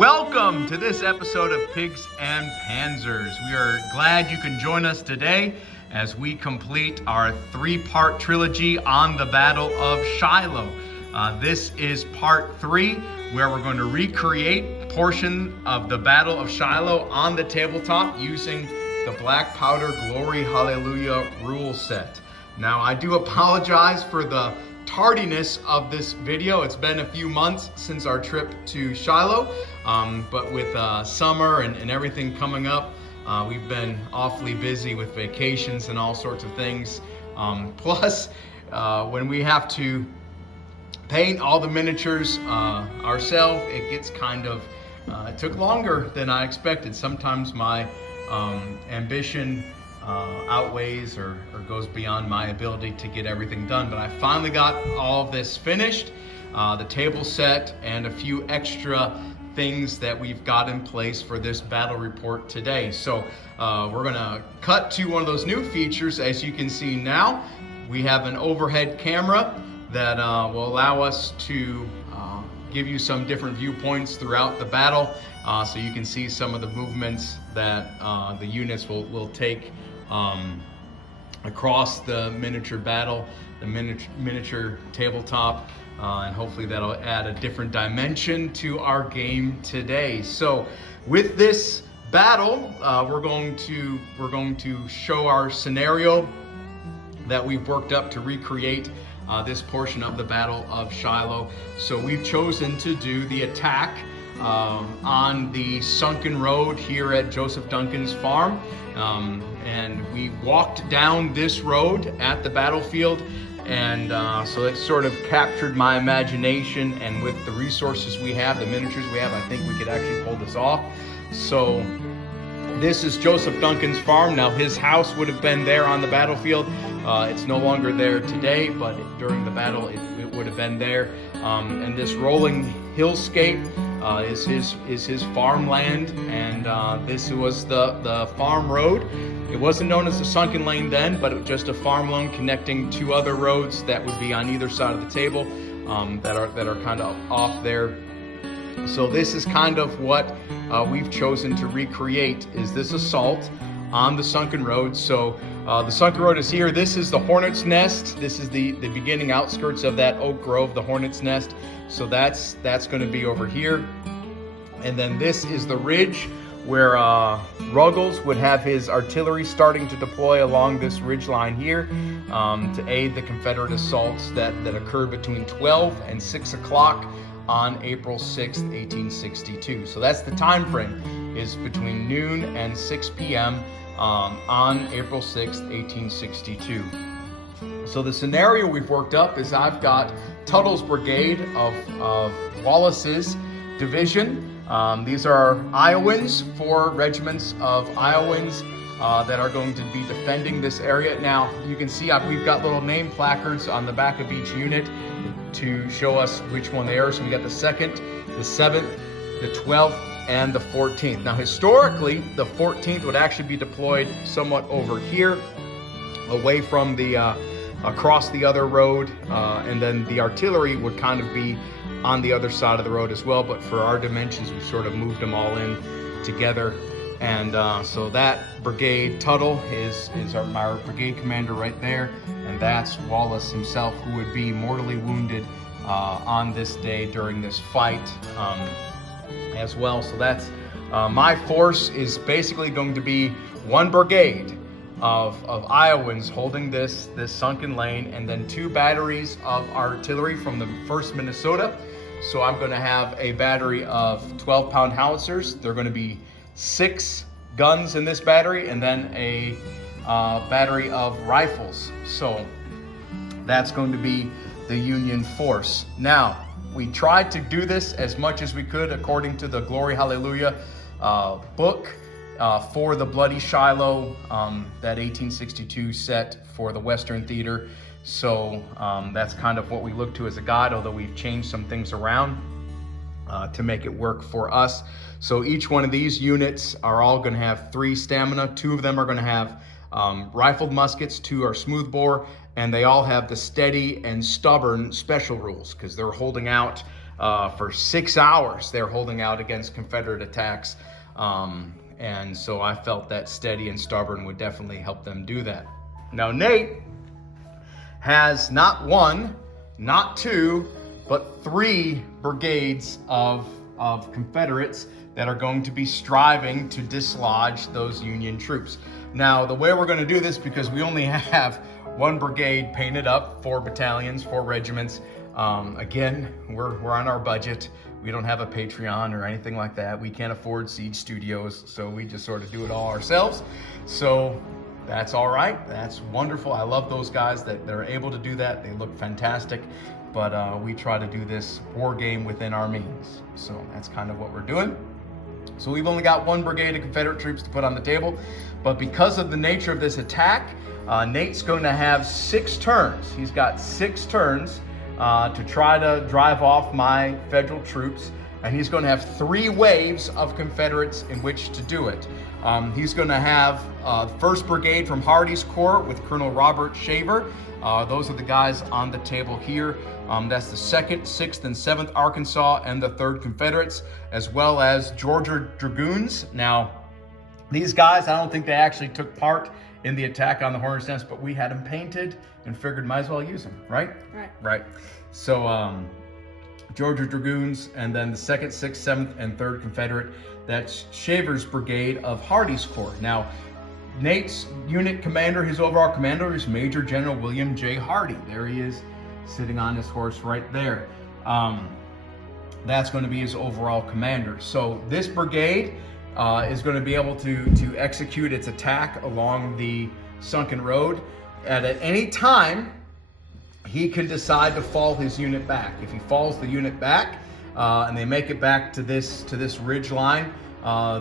Welcome to this episode of Pigs and Panzers. We are glad you can join us today as we complete our three-part trilogy on the Battle of Shiloh. This is part 3, where we're going to recreate a portion of the Battle of Shiloh on the tabletop using the Black Powder Glory Hallelujah rule set. Now, I do apologize for the tardiness of this video. It's been a few months since our trip to Shiloh, but with summer and everything coming up, we've been awfully busy with vacations and all sorts of things. Plus, when we have to paint all the miniatures ourselves, it gets kind of, it took longer than I expected. Sometimes my ambition outweighs or goes beyond my ability to get everything done. But I finally got all of this finished, the table set and a few extra things that we've got in place for this battle report today. So we're gonna cut to one of those new features. As you can see now, we have an overhead camera that will allow us to give you some different viewpoints throughout the battle, so you can see some of the movements that the units will take across the miniature battle, the miniature tabletop, and hopefully that'll add a different dimension to our game today. So with this battle, we're going to show our scenario that we've worked up to recreate this portion of the Battle of Shiloh. So we've chosen to do the attack on the Sunken Road here at Joseph Duncan's farm. And we walked down this road at the battlefield, and so it sort of captured my imagination, and with the resources we have, the miniatures we have, I think we could actually pull this off. So this is Joseph Duncan's farm. Now, his house would have been there on the battlefield. It's no longer there today, but during the battle it would have been there. And this rolling hillscape is his farmland, and this was the farm road. It wasn't known as the Sunken Lane then, but it was just a farm lane connecting two other roads that would be on either side of the table, that are kind of off there. So this is kind of what we've chosen to recreate, is this assault on the Sunken Road. So the Sunken Road is here. This is the Hornet's Nest. This is the beginning outskirts of that oak grove, the Hornet's Nest. So that's going to be over here. And then this is the ridge where Ruggles would have his artillery starting to deploy along this ridge line here, to aid the Confederate assaults that occurred between 12 and 6 o'clock on April 6th, 1862. So that's the time frame, is between noon and 6 p.m. On April 6th, 1862. So the scenario we've worked up is I've got Tuttle's brigade of Wallace's division. These are Iowans, 4 regiments of Iowans that are going to be defending this area. Now, you can see we've got little name placards on the back of each unit to show us which one they are. So we got the 2nd, the 7th, the 12th, and the 14th. Now, historically, the 14th would actually be deployed somewhat over here, away from the, across the other road, and then the artillery would kind of be on the other side of the road as well. But for our dimensions, we sort of moved them all in together. And so that brigade, Tuttle, is our brigade commander right there. And that's Wallace himself, who would be mortally wounded on this day during this fight as well. So that's my force is basically going to be 1 brigade of Iowans holding this Sunken Lane, and then 2 batteries of artillery from the 1st Minnesota. So I'm going to have a battery of 12-pound howitzers. They're going to be 6 guns in this battery, and then a battery of rifles. So that's going to be the Union force. Now, we tried to do this as much as we could according to the Glory Hallelujah book for the Bloody Shiloh, that 1862 set for the Western Theater. So that's kind of what we look to as a guide, although we've changed some things around to make it work for us. So each one of these units are all going to have 3 stamina. 2 of them are going to have rifled muskets, 2 are smoothbore, and they all have the steady and stubborn special rules, because they're holding out for 6 hours. They're holding out against Confederate attacks. And so I felt that steady and stubborn would definitely help them do that. Now Nate has not one, not two, but 3 brigades of Confederates that are going to be striving to dislodge those Union troops. Now, the way we're going to do this, because we only have 1 brigade painted up, 4 battalions, 4 regiments. Again, we're on our budget. We don't have a Patreon or anything like that. We can't afford Siege Studios, so we just sort of do it all ourselves. So that's all right. That's wonderful. I love those guys that they're able to do that. They look fantastic. But we try to do this war game within our means. So that's kind of what we're doing. So we've only got 1 brigade of Confederate troops to put on the table. But because of the nature of this attack, Nate's going to have 6 turns. He's got 6 turns to try to drive off my Federal troops. And he's going to have 3 waves of Confederates in which to do it. He's going to have 1st Brigade from Hardee's Corps with Colonel Robert Shaver. Those are the guys on the table here. That's the 2nd, 6th, and 7th Arkansas and the 3rd Confederates, as well as Georgia Dragoons. Now, these guys, I don't think they actually took part in the attack on the Hornets' Nest, but we had them painted and figured might as well use them, right? Right. So, Georgia Dragoons, and then the 2nd, 6th, 7th, and 3rd Confederate. That's Shaver's Brigade of Hardee's Corps. Now, Nate's unit commander, his overall commander, is Major General William J. Hardee. There he is, sitting on his horse right there. That's going to be his overall commander. So this brigade is going to be able to execute its attack along the Sunken Road. And at any time, he can decide to fall his unit back. If he falls the unit back and they make it back to this ridge line,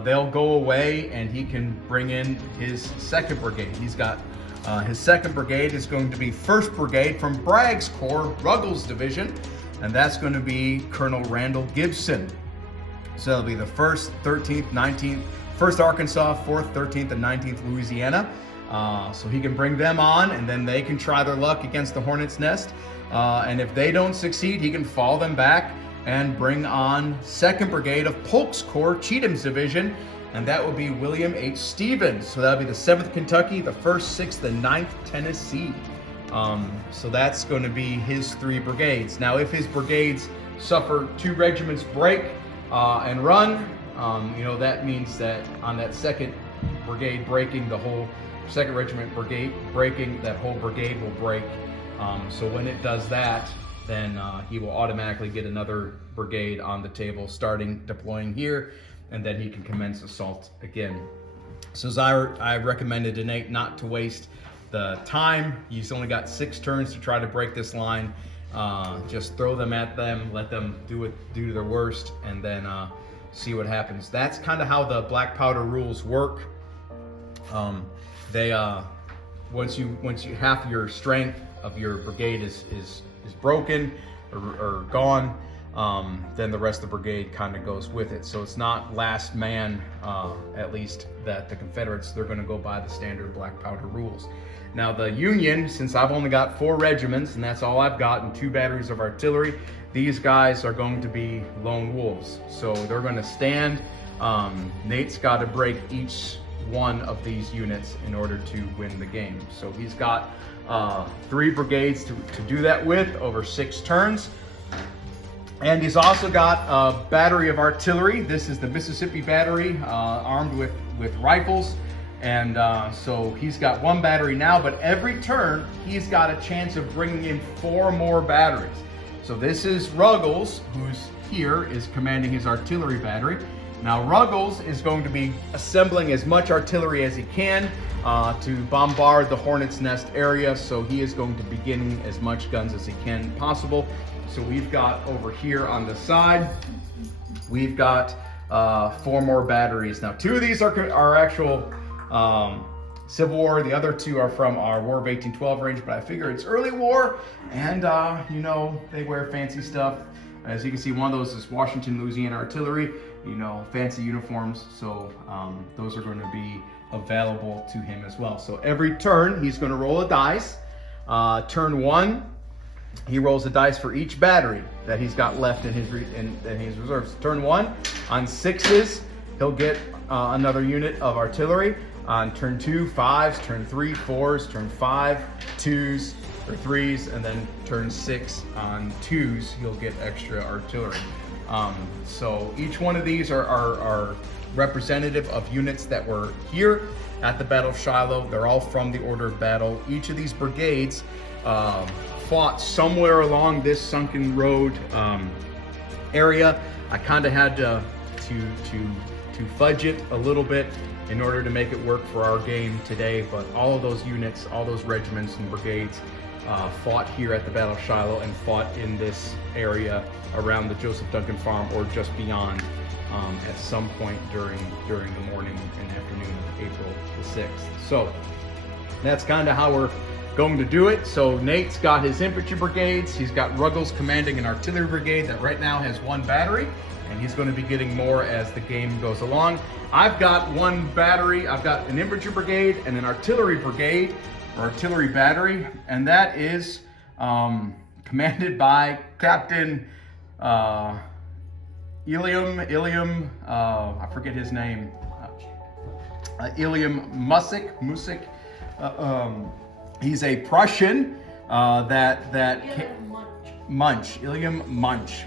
they'll go away and he can bring in his 2nd brigade. He's got his 2nd brigade is going to be 1st Brigade from Bragg's Corps, Ruggles Division, and that's going to be Colonel Randall Gibson. So it'll be the 1st, 13th, 19th, 1st Arkansas, 4th, 13th, and 19th Louisiana. So he can bring them on, and then they can try their luck against the Hornets' Nest. And if they don't succeed, he can fall them back and bring on 2nd Brigade of Polk's Corps, Cheatham's Division, and that will be William H. Stevens. So that'll be the 7th Kentucky, the 1st, 6th, and 9th Tennessee. So that's going to be his 3 brigades. Now, if his brigades suffer 2 regiments break and run, that means that on that 2nd brigade breaking, the whole 2nd Regiment brigade breaking, that whole brigade will break. So when it does that, then he will automatically get another brigade on the table, starting deploying here, and then he can commence assault again. So as I recommended to Nate not to waste the time. He's only got 6 turns to try to break this line. Just throw them at them, let them do their worst, and then see what happens. That's kind of how the black powder rules work. Once you half your strength of your brigade is broken or gone, then the rest of the brigade kind of goes with it. So it's not last man, at least that the Confederates, they're going to go by the standard black powder rules. Now the Union, since I've only got 4 regiments and that's all I've got, and 2 batteries of artillery, these guys are going to be lone wolves. So they're going to stand. Nate's got to break each one of these units in order to win the game. So he's got 3 brigades to do that with over 6 turns. And he's also got a battery of artillery. This is the Mississippi Battery, armed with rifles. And so he's got 1 battery now, but every turn he's got a chance of bringing in 4 more batteries. So this is Ruggles, who's here, is commanding his artillery battery. Now Ruggles is going to be assembling as much artillery as he can to bombard the Hornets' Nest area. So he is going to be getting as much guns as he can possible. So we've got over here on the side, we've got 4 more batteries. Now 2 of these are actual Civil War. The other 2 are from our War of 1812 range, but I figure it's early war, and they wear fancy stuff. As you can see, one of those is Washington, Louisiana Artillery, fancy uniforms. So those are going to be available to him as well. So every turn, he's going to roll a dice. Turn 1, He rolls a dice for each battery that he's got left in his reserves. Turn 1, on 6s, he'll get another unit of artillery. On turn 2, 5s, turn 3, 4s, turn 5, 2s or 3s, and then turn 6 on 2s, he'll get extra artillery. So each one of these are representative of units that were here at the Battle of Shiloh. They're all from the order of battle. Each of these brigades fought somewhere along this Sunken Road area. I kind of had to fudge it a little bit in order to make it work for our game today, but all of those units, all those regiments and brigades fought here at the Battle of Shiloh and fought in this area around the Joseph Duncan farm or just beyond at some point during the morning and afternoon of April the 6th. So that's kind of how we're going to do it. So Nate's got his infantry brigades. He's got Ruggles commanding an artillery brigade that right now has 1 battery, and he's going to be getting more as the game goes along. I've got 1 battery. I've got an infantry brigade and an artillery brigade, or artillery battery, and that is commanded by Captain Ilium, I forget his name, Ilium Music. He's a Prussian Ilium Munch.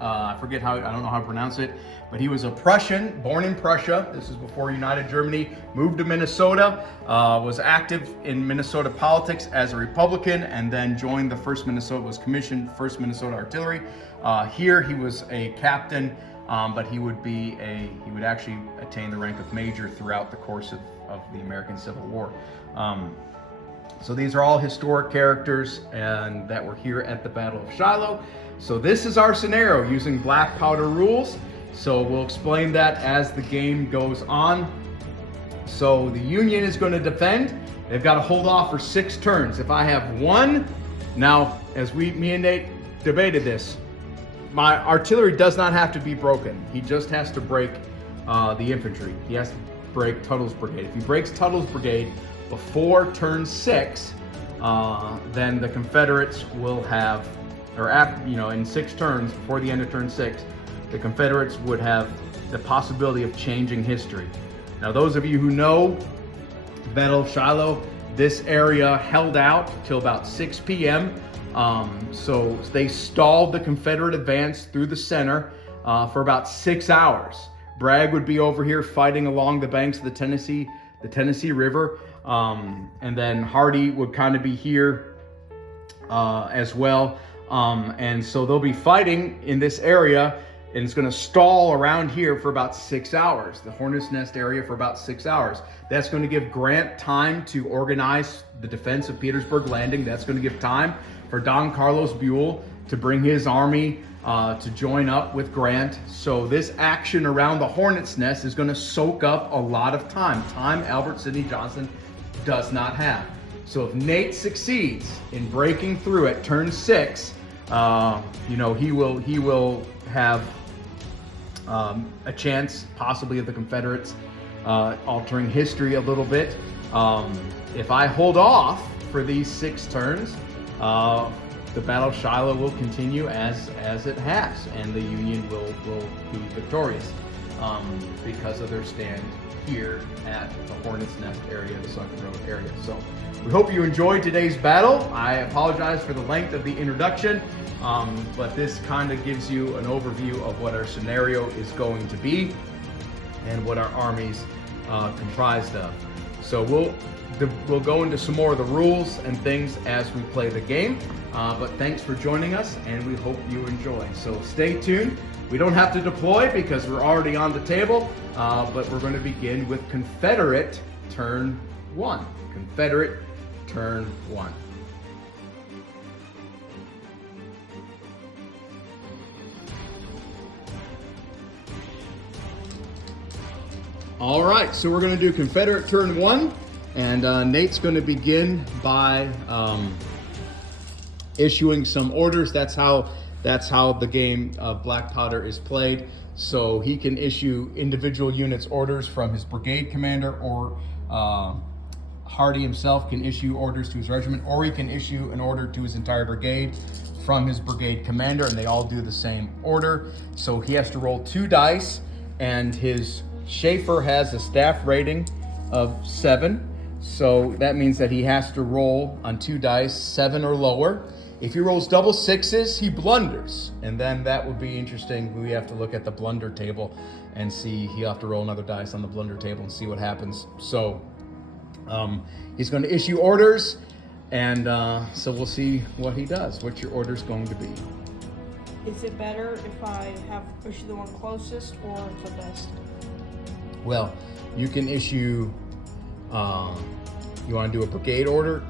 I forget I don't know how to pronounce it, but he was a Prussian, born in Prussia. This is before United Germany, moved to Minnesota, was active in Minnesota politics as a Republican, and then joined the was commissioned 1st Minnesota Artillery. Here he was a captain, but he would actually attain the rank of major throughout the course of the American Civil War. So these are all historic characters and that were here at the Battle of Shiloh. So this is our scenario using black powder rules. So we'll explain that as the game goes on. So the Union is going to defend. They've got to hold off for 6 turns. If I have 1, now as me and Nate debated this, my artillery does not have to be broken. He just has to break the infantry. He has to break Tuttle's brigade. If he breaks Tuttle's brigade before turn 6, then the Confederates will have, or after, in 6 turns before the end of turn 6, the Confederates would have the possibility of changing history. Now, those of you who know the Battle of Shiloh, this area held out till about 6 p.m. So they stalled the Confederate advance through the center for about 6 hours. Bragg would be over here fighting along the banks of the Tennessee River. And then Hardee would kind of be here as well. And so they'll be fighting in this area, and it's going to stall around here for about 6 hours, the Hornet's Nest area for about 6 hours. That's going to give Grant time to organize the defense of Pittsburgh Landing. That's going to give time for Don Carlos Buell to bring his army to join up with Grant. So this action around the Hornet's Nest is going to soak up a lot of time Albert Sidney Johnston does not have. So if Nate succeeds in breaking through at turn 6, he will have a chance possibly of the Confederates altering history a little bit. If I hold off for these 6 turns, the Battle of Shiloh will continue as it has, and the Union will be victorious because of their stand here at the Hornet's Nest area, the Sunken Road area. So we hope you enjoyed today's battle. I apologize for the length of the introduction, but this kind of gives you an overview of what our scenario is going to be and what our army's comprised of. So we'll go into some more of the rules and things as we play the game, but thanks for joining us, and we hope you enjoy. So stay tuned. We don't have to deploy because we're already on the table, but we're going to begin with Confederate turn 1. Confederate turn 1. All right, so we're going to do Confederate turn 1, and Nate's going to begin by issuing some orders. That's how the game of Black Powder is played. So he can issue individual units orders from his brigade commander or Hardy himself can issue orders to his regiment, or he can issue an order to his entire brigade from his brigade commander, and they all do the same order. So he has to roll 2 dice, and his Schaefer has a staff rating of 7. So that means that he has to roll on 2 dice 7 or lower. If he rolls double 6s, he blunders, and then that would be interesting. We have to look at the blunder table and see. He'll have to roll another dice on the blunder table and see what happens. So he's going to issue orders, and so we'll see what he does. What your order's going to be. Is it better if I have issue the one closest or the best? Well, you can issue. You want to do a brigade order?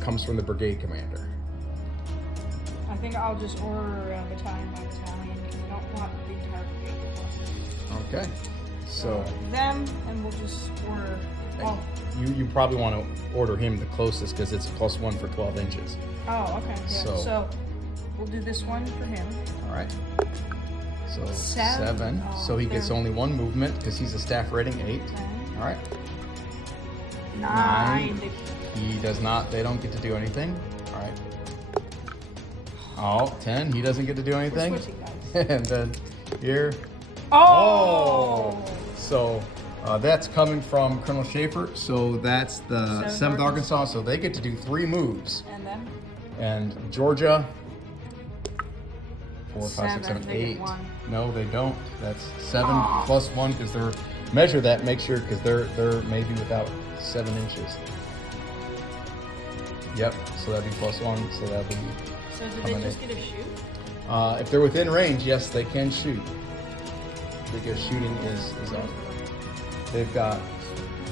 Comes from the brigade commander. I think I'll just order battalion by battalion because I don't want the entire brigade to go. Okay. So them, and we'll just order. Well, you probably want to order him the closest because it's +1 for 12 inches. Oh, okay. Yeah. So we'll do this one for him. All right. So 7. 7. Oh, So he gets there. only 1 movement because he's a staff rating 8. All right. 9. He does not. They don't get to do anything. All right. Oh, 10. He doesn't get to do anything. We're switching guys. And then here. Oh. So that's coming from Colonel Schaefer. So that's the 7th Arkansas. So they get to do 3 moves. And then? And Georgia. 4, 5, 6, 7, 7, 8. 1. No, they don't. That's 7 plus 1 because they're measure that. Make sure because they're maybe without 7 inches. Yep. So that'd be +1. So that'd be. So did they just get a shoot? If they're within range, yes, they can shoot. Because shooting is on. They've got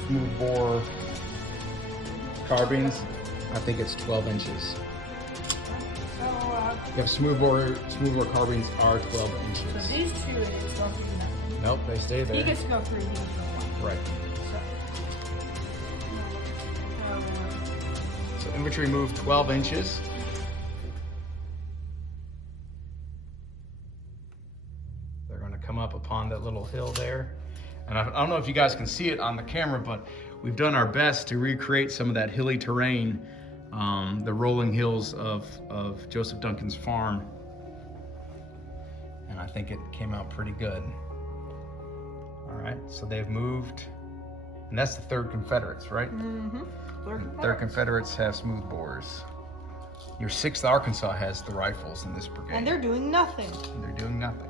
smooth bore carbines. I think it's 12 inches. So, You have smooth bore carbines are 12 so inches. these 2 idiots don't do nothing. Nope, they stay there. He gets to go 3, he gets to go 1. Right. So, So infantry move 12 inches. They're going to come up upon that little hill there. And I don't know if you guys can see it on the camera, but we've done our best to recreate some of that hilly terrain, the rolling hills of Joseph Duncan's farm. And I think it came out pretty good. All right, so they've moved, and that's the 3rd Confederates, right? mm-hmm. 3rd Confederates have smooth bores. Your 6th Arkansas has the rifles in this brigade. And they're doing nothing. They're doing nothing.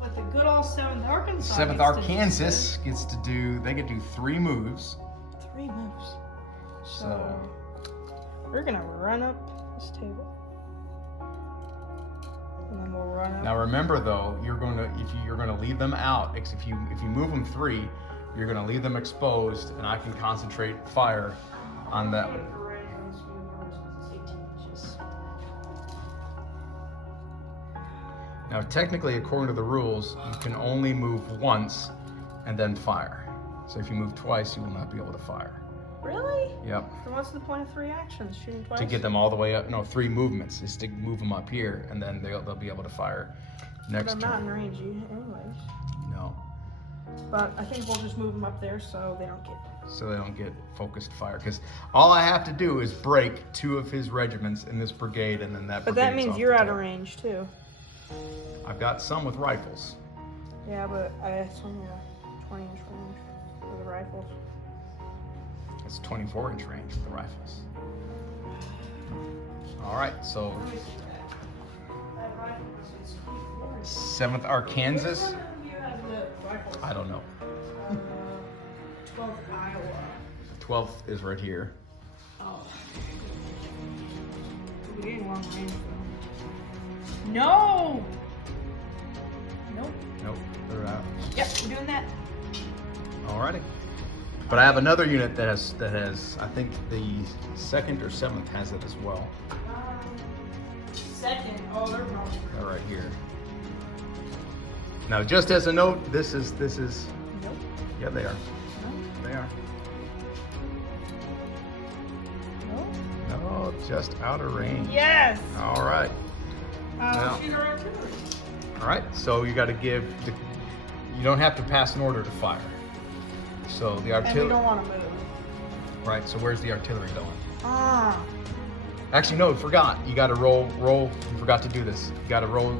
But the good old 7th Arkansas. 7th gets to Arkansas gets to do, they get to do 3 moves. do 3 moves. So We're gonna run up this table. And then we'll run up. now remember though, you're going to leave them out. Because if you move them 3, you're going to leave them exposed, and I can concentrate fire on that. Now, technically, according to the rules, you can only move once and then fire. So if you move twice, you will not be able to fire. Really? Yep. So what's the point of 3 actions? Shooting twice? To get them all the way up. No, 3 movements is to move them up here, and then they'll be able to fire next But I'm not in turn. range anyways. No. But I think we'll just move them up there so they don't get. So they don't get focused fire. Because all I have to do is break 2 of his regiments in this brigade, and then that. But that brigade's means off you're the out of top. range too. I've got some with rifles. Yeah, but it's only a 20-inch range for the rifles. It's 24-inch range with the rifles. All right, so 7th Arkansas. I don't know. 12th Iowa. 12th is right here. Oh. We're getting long range though. No! Nope. Nope, they're out. Yep, we're doing that. Alrighty. But I have another unit that has I think the 2nd or 7th has it as well. 2nd. Oh, they're wrong. They're right here. Now, just as a note, this is. Nope. Yeah, they are. No. They are. No. No, just out of range. Yes. All right. Now- Shoot our artillery. All right. So you got to give. You don't have to pass an order to fire. So the And we artillery. don't want to move. Right, so where's the artillery going? Ah. Actually, no, forgot. You gotta roll, you forgot to do this. You gotta roll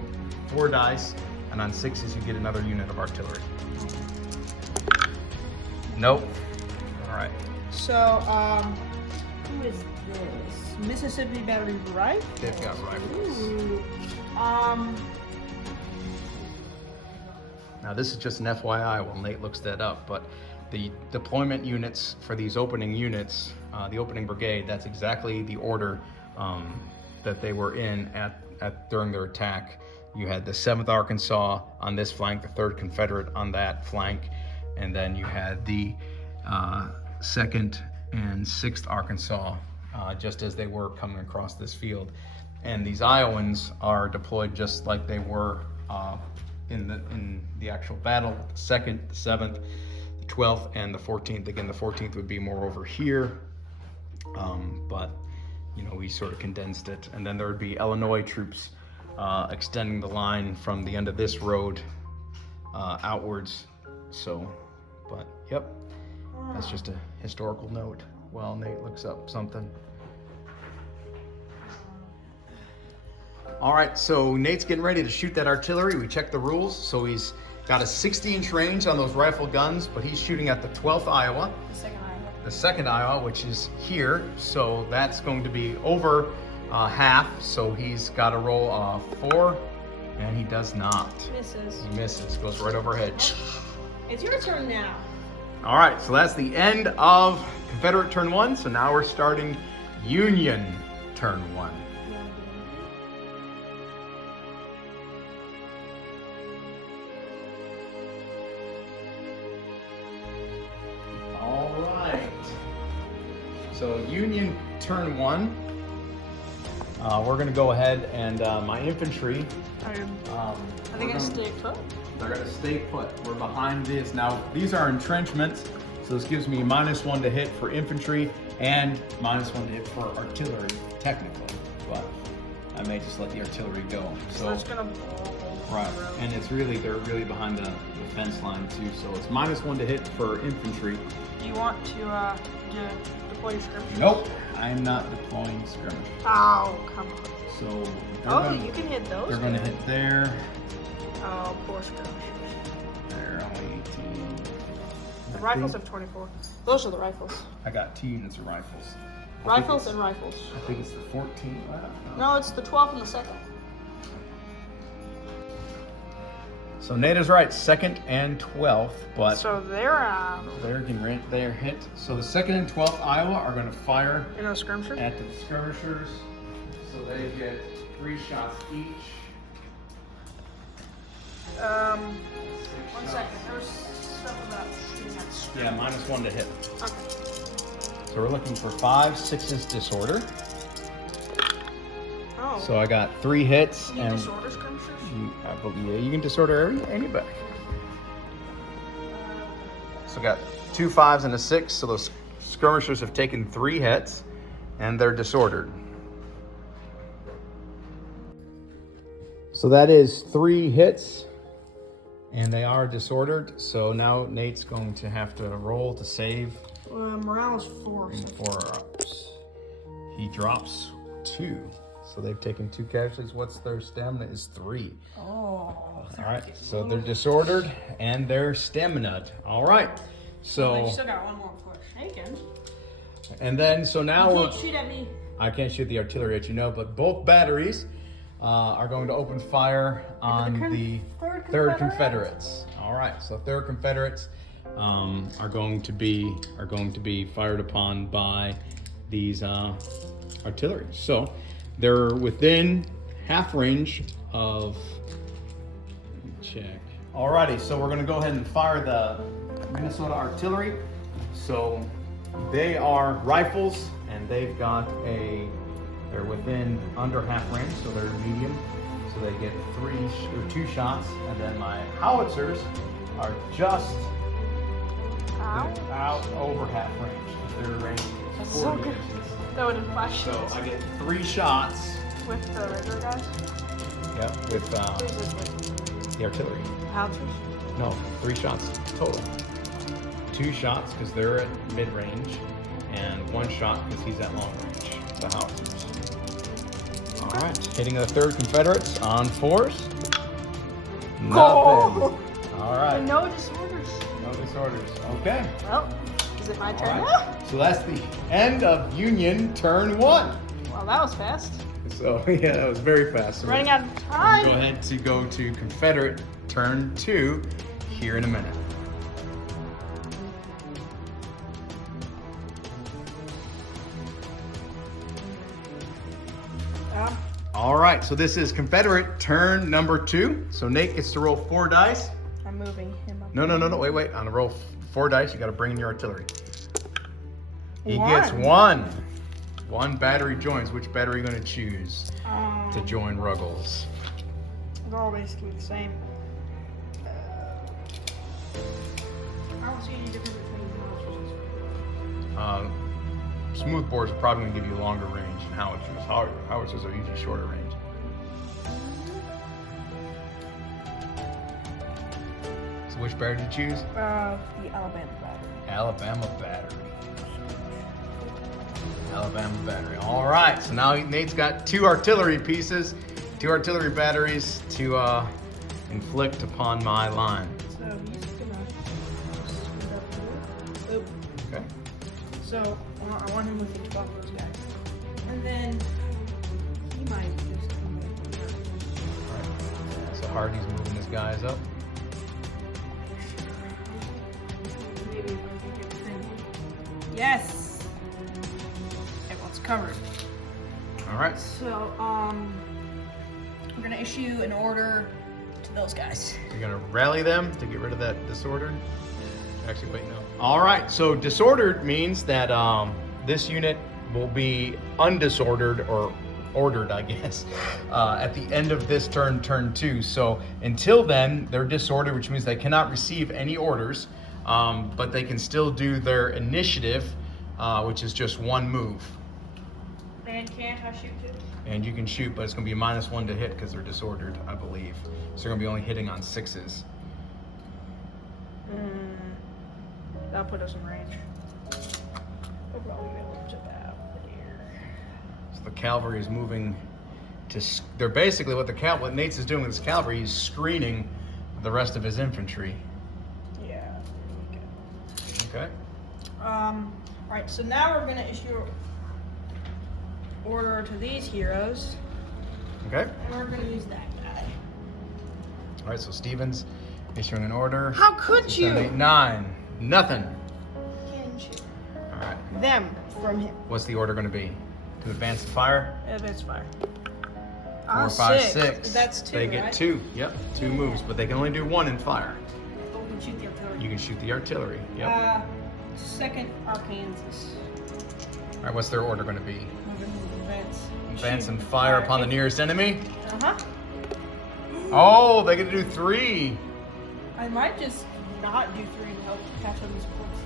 4 dice, and on 6s you get another unit of artillery. Nope. All right. So, who is this? Mississippi Battery Rifle? They've got rifles. Ooh. Now this is just an FYI while Nate looks that up, but the deployment units for these opening units, the opening brigade, that's exactly the order that they were in at during their attack. You had the 7th Arkansas on this flank, the 3rd Confederate on that flank, and then you had the 2nd and 6th Arkansas just as they were coming across this field. And these Iowans are deployed just like they were in the actual battle. The 2nd, the 7th, the 12th, and the 14th. Again, the 14th would be more over here, but you know, we sort of condensed it. And then there would be Illinois troops extending the line from the end of this road outwards. So, but yep, that's just a historical note while Nate looks up something. All right, so Nate's getting ready to shoot that artillery. We checked the rules. So he's got a 60-inch range on those rifle guns, but he's shooting at the 12th Iowa. The 2nd Iowa, which is here. So that's going to be over half. So he's got to roll 4, and he does not. Misses. He misses, goes right overhead. It's your turn now. All right, so that's the end of Confederate turn 1. So now we're starting Union turn 1. All right. So Union turn 1. We're going to go ahead and my infantry. Are they going to stay put? They're going to stay put. We're behind this. Now, these are entrenchments, so this gives me -1 to hit for infantry and -1 to hit for artillery, technically. But I may just let the artillery go. So it's going to right, and they're really behind the fence line too. So it's -1 to hit for infantry. Do you want to deploy your skirmishers? Nope, I'm not deploying skirmishers. Oh, come on. So you can hit those. They're going to hit there. Oh, poor skirmishers. They're only 18. The rifles have 24. Those are the rifles. I got 2 units of rifles. Rifles and rifles. I think it's the 14. No, it's the 12th and the 2nd. So Nada's right, 2nd and 12th, but So they're they're hit. So the 2nd and 12th Iowa are going to fire in a skirmisher. at the skirmishers. So they get 3 shots each. 1 second. There's stuff about shooting at skirmishers. Yeah, -1 to hit. Okay. So we're looking for 5 6s disorder. Oh. So I got 3 hits You and disorder skirmishers? you can disorder anybody. So got 2 5s and a 6. So those skirmishers have taken 3 hits, and they're disordered. So that is 3 hits, and they are disordered. So now Nate's going to have to roll to save. Morale is 4. And 4 ups. He drops 2. So they've taken 2 casualties. What's their stamina? Is 3. Oh. All right. So they're disordered and they're stamina'd. All right. So. They still got 1 more before shaken. And then so now You can't shoot at me. I can't shoot the artillery at you know, but both batteries are going to open fire on the 3rd Confederates. All right. So 3rd Confederates are going to be fired upon by these artillery. So they're within half range of. Let me check. Alrighty, so we're gonna go ahead and fire the Minnesota artillery. So they are rifles, and they've got they're within under half range, so they're medium. So they get 2 shots, and then my howitzers are just out over half range. Their range is 40 inches. That would have 5 So shots. I get 3 shots. With the regular guys? Yep, with Who's this with? the artillery. Howitzers? No, 3 shots total. 2 shots because they're at mid-range, and 1 shot because he's at long range. The howitzers. All right, hitting the 3rd Confederates on 4s. Nothing. Oh. All right. No disorders. No disorders. Okay. Well, is it my turn All now? right. So that's the end of Union turn 1. Well, that was fast. So yeah, that was very fast. So Running out of we'll time. go ahead to go to Confederate turn 2 here in a minute. All right, so this is Confederate turn number 2. So Nate gets to roll 4 dice. I'm moving him up. No, wait. On the roll 4 dice, you got to bring in your artillery. He 1. gets 1. 1 battery joins. Which battery are you going to choose to join Ruggles? They're all basically the same. I don't see any difference between howitzers. Smooth bores are probably going to give you longer range than howitzers. Howitzers are usually shorter range. So which battery did you choose? The Alabama battery. Alabama battery. Alabama battery. All right, so now Nate's got 2 artillery pieces, 2 artillery batteries to inflict upon my line. So he's gonna split up here. Oop. Okay. So I want him within 12 of those guys. And then he might just come in here. All right. So Hardy's moving his guys up. Maybe if I can get the thing. Yes! Everyone's covered. All right. So, I'm gonna issue an order to those guys. You're gonna rally them to get rid of that disorder. Actually, wait, no. All right, so disordered means that this unit will be undisordered or ordered, I guess, at the end of this turn 2. So until then, they're disordered, which means they cannot receive any orders, but they can still do their initiative, which is just 1 move. And can't I shoot too? And you can shoot, but it's gonna be a -1 to hit because they're disordered, I believe. So they're gonna be only hitting on 6s. That'll put us in range. We'll probably be able to that here. So the cavalry is moving to. They're basically what Nate's is doing with his cavalry. He's screening the rest of his infantry. Yeah. Okay. Alright, so now we're gonna issue order to these heroes. Okay. And we're gonna use that guy. All right. So Stevens issuing an order. How could you? 7, 8, 9. Nothing. Can shoot. All right. Them from him. What's the order going to be? To advance the fire? Advance fire. 4, 5, 6. That's 2, They get right? 2. Yep. 2 moves, but they can only do 1 in fire. Oh, we can shoot the artillery. You can shoot the artillery. Yep. 2nd Arkansas. All right. What's their order going to be? Moving, advance. Advance Shoot. and fire upon the nearest enemy. Uh-huh. Oh, they get to do 3. I might just not do 3 to help catch on these points.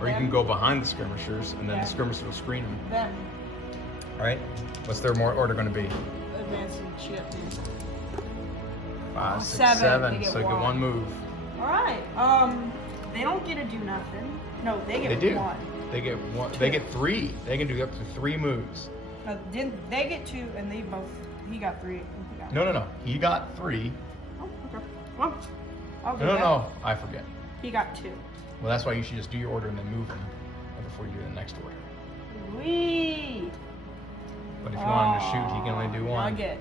Or you can go behind the skirmishers, and then Yeah. the skirmishers will screen them. Them. All right. What's their order going to be? Advance and shoot up these. 5, 6, 7. 7. They get So you get 1. 1 move. Alright. They don't get to do nothing. No, they get They do. 1. They get 1. They get 3. They can do up to 3 moves. Didn't they get 2 and they both, he got 3. And he got No. He got 3. Oh, okay. Well, I'll do No. that. I forget. He got 2. Well, that's why you should just do your order and then move them before you do the next order. Wee! But if you want him to shoot, he can only do 1. I get.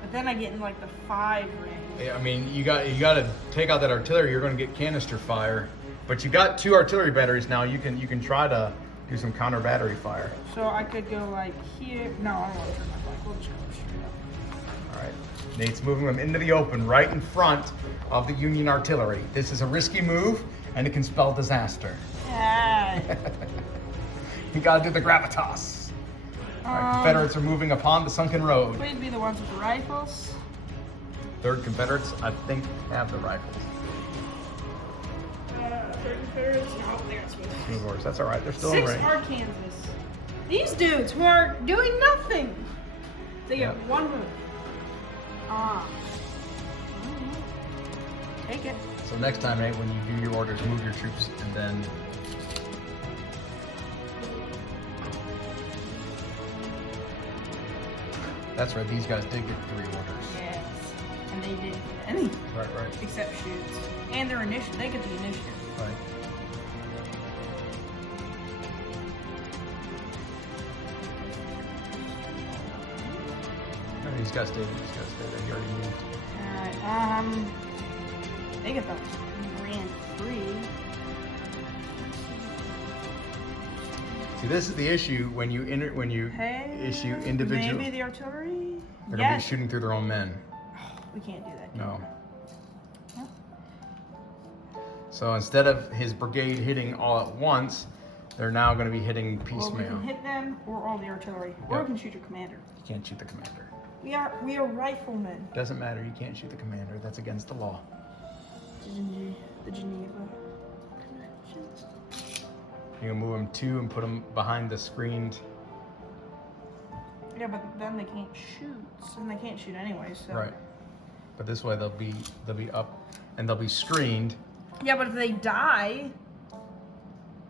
But then I get in like the 5 range. Yeah, I mean, you got to take out that artillery. You're going to get canister fire, but you got 2 artillery batteries now. You can try to do some counter battery fire. So I could go like here. No, I don't want to turn my back. We'll just go straight up. All right. Nate's moving them into the open, right in front of the Union artillery. This is a risky move, and it can spell disaster. Yeah. You got to do the gravitas. All right, Confederates are moving upon the Sunken Road. Please be the ones with the rifles. 3rd Confederates, I think, have the rifles. 3rd Confederates. No, they got Swiss. Of course, that's all right. They're still in 6 range. Arkansas. These dudes who are doing nothing. They get Yep. 1 move. Take it. So next time, Nate, when you do your orders, move your troops and then That's right. These guys did get 3 orders. Yes. And they didn't get any. Right. Except shoots. And their initiative. They get the initiative. Right. No, these guys did. They already moved. Alright, they get the grand 3. See, this is the issue when you issue individual. Maybe the artillery? They're gonna be shooting through their own men. We can't do that. No. Huh? So instead of his brigade hitting all at once, they're now going to be hitting piecemeal. Well, we can hit them or all the artillery, or we can shoot your commander. You can't shoot the commander. We are riflemen. Doesn't matter. You can't shoot the commander. That's against the law. The Geneva Convention. You can move them 2 and put them behind the screened. Yeah, but then they can't shoot, and they can't shoot anyway. So. Right. But this way they'll be up and they'll be screened. Yeah, but if they die.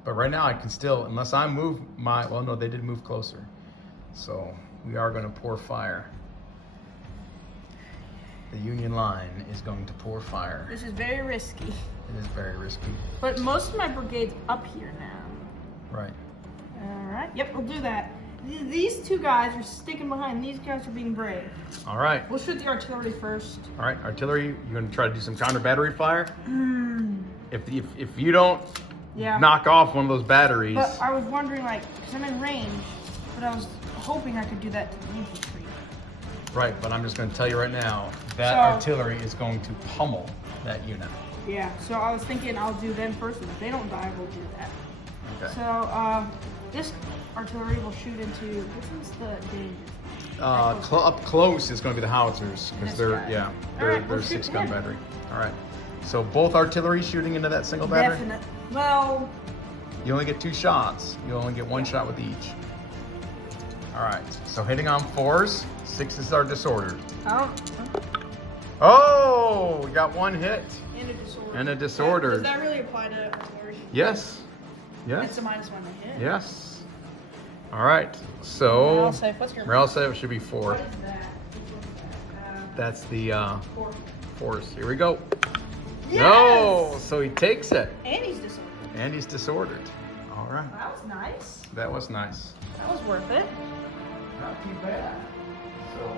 But right now I can still, unless I move my, well, no, they did move closer. So we are going to pour fire. The Union line is going to pour fire. This is very risky. It is very risky. But most of my brigade's up here now. Right. All right. Yep, we'll do that. These 2 guys are sticking behind. These guys are being brave. All right. We'll shoot the artillery first. All right, artillery. You're going to try to do some counter battery fire. If you don't knock off one of those batteries. But I was wondering, like, because I'm in range, but I was hoping I could do that to the infantry. Right, but I'm just going to tell you right now that artillery is going to pummel that unit. Yeah. So I was thinking I'll do them first, and if they don't die, we'll do that. Okay. So this artillery will shoot into. Which one's the danger? Up close is going to be the howitzers because they're Alright, we'll shoot 6-gun him. battery. All right. So both artillery shooting into that single battery. Definite. Well. You only get 2 shots. You only get 1 shot with each. All right. So hitting on 4s, 6s are disordered. Oh, we got 1 hit. And a disordered. Does that really apply to artillery? Yes. It's a -1 to hit. Yes. All right. So Morale save. What's your morale save should be 4. What is that? That's the 4s. Here we go. Yes! No. So he takes it. And he's disordered. All right. That was nice. That was nice. That was worth it. Not too bad. So